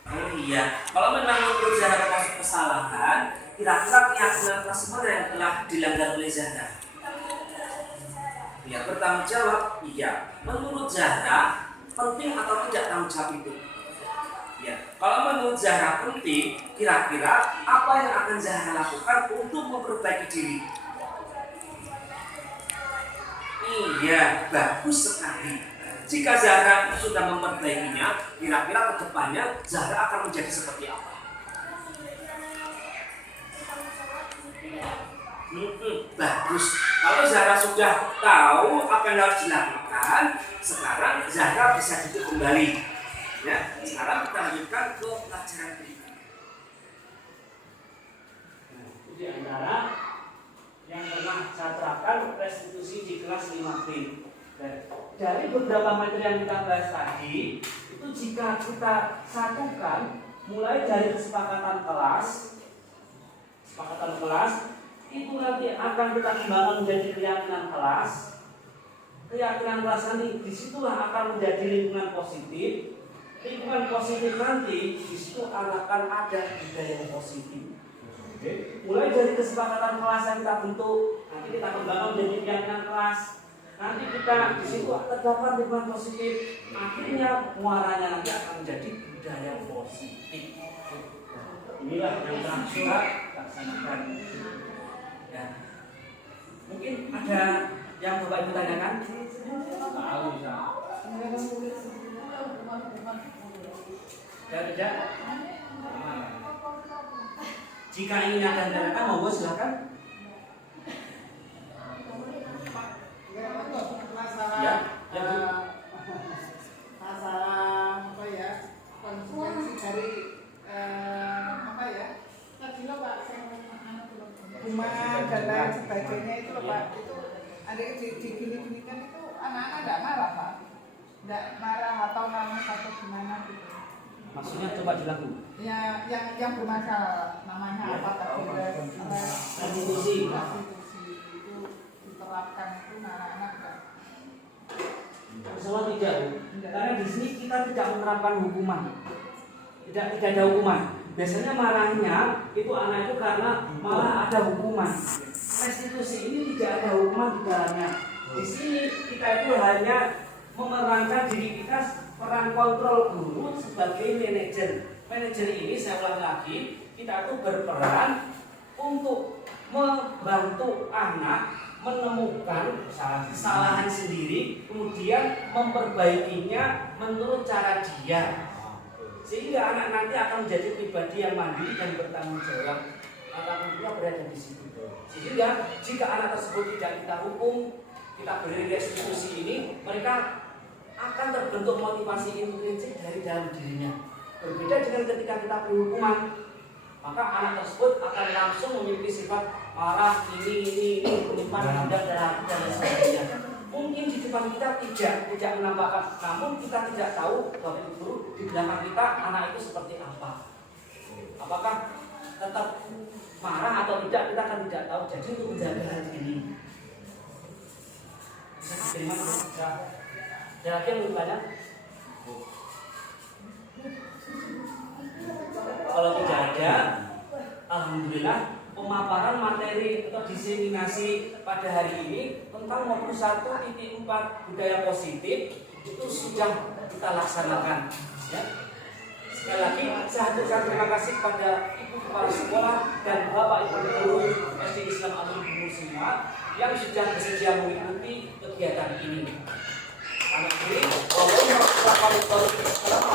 Oh iya, kalau memang menurut Zahra termasuk kesalahan, kira-kira keyakinan kelas mana yang telah dilanggar oleh Zahra? Ya, bertanggung jawab. Iya, menurut Zahra penting atau tidak tanggung jawab itu? Ya, kalau menurut Zahra penting, kira-kira apa yang akan Zahra lakukan untuk memperbaiki diri? Iya, bagus sekali. Jika Zahra sudah memperbaikinya, kira-kira ke depannya Zahra akan menjadi seperti apa? Bagus. Kalau Zahra sudah tahu apa yang harus dilakukan, sekarang Zahra bisa duduk kembali. Ya, sekarang kita lanjutkan ke pelajaran berikutnya. Nah, itu di antara yang pernah saya terapkan restitusi di kelas 5B. Dari beberapa materi yang kita bahas tadi, itu jika kita satukan mulai dari kesepakatan kelas, itu nanti akan kita kembangkan menjadi keyakinan kelas. Keyakinan kelas nanti disitulah akan menjadi lingkungan positif. Lingkungan positif nanti disitu akan ada budaya yang positif. Mulai dari kesepakatan kelas yang kita bentuk, nanti kita kembangkan menjadi keyakinan kelas. Nanti kita di situ terdapat lingkungan positif. Akhirnya muaranya nanti akan menjadi budaya positif. Inilah yang telah kita laksanakan. Ya. Mungkin ada yang Bapak Ibu tanyakan? Tahu bisa. Tidak. Jika ingin ada yang tanyakan, monggo silakan. Ya, masalah apa ya, konsekuensi dari apa ya, tadi loh Pak, hukuman dan lain sebagainya itu loh Pak, itu ada digini-ginikan itu anak-anak nggak marah Pak, nggak marah atau nangis atau gimana gitu. Maksudnya coba dilakukan. Ya, yang bermasalah namanya apa tadi? Restitusi itu diterapkan itu anak-anak nggak. Masalah tidak, karena di sini kita tidak menerapkan hukuman, tidak ada hukuman. Biasanya marahnya itu anak itu karena malah ada hukuman. Restitusi ini tidak ada hukuman di dalamnya. Di sini kita itu hanya memerankan diri kita peran kontrol guru sebagai manajer. Manajer ini saya ulang lagi, kita itu berperan untuk membantu anak menemukan kesalahan sendiri, kemudian memperbaikinya menurut cara dia, sehingga anak nanti akan menjadi pribadi yang mandiri dan bertanggung jawab. Maka kita berada di situ. Sehingga jika anak tersebut tidak kita hukum, kita beri restitusi ini, mereka akan terbentuk motivasi intrinsik dari dalam dirinya. Berbeda dengan ketika kita beri hukuman, maka anak tersebut akan langsung memiliki sifat marah, ini menyimpan dendam dan hati dan sebagainya. Mungkin di depan kita tidak menampakkan, namun kita tidak tahu bahwa Guru di belakang kita anak itu seperti apa. Apakah tetap marah atau tidak, kita kan tidak tahu. Jadi untuk menjaga hati ini bisa diterima bisa. Ada lagi yang mau tanya? Kalau tidak ada, alhamdulillah pemaparan materi atau diseminasi pada hari ini tentang 21.4 budaya positif itu sudah kita laksanakan. Ya. Sekali lagi saya ucapkan terima kasih kepada Ibu ibu kepala sekolah, dan bapak ibu guru SD Islam Agung Bungur semua yang sudah bersedia mengikuti kegiatan ini. Anak ini, walaupun melakukan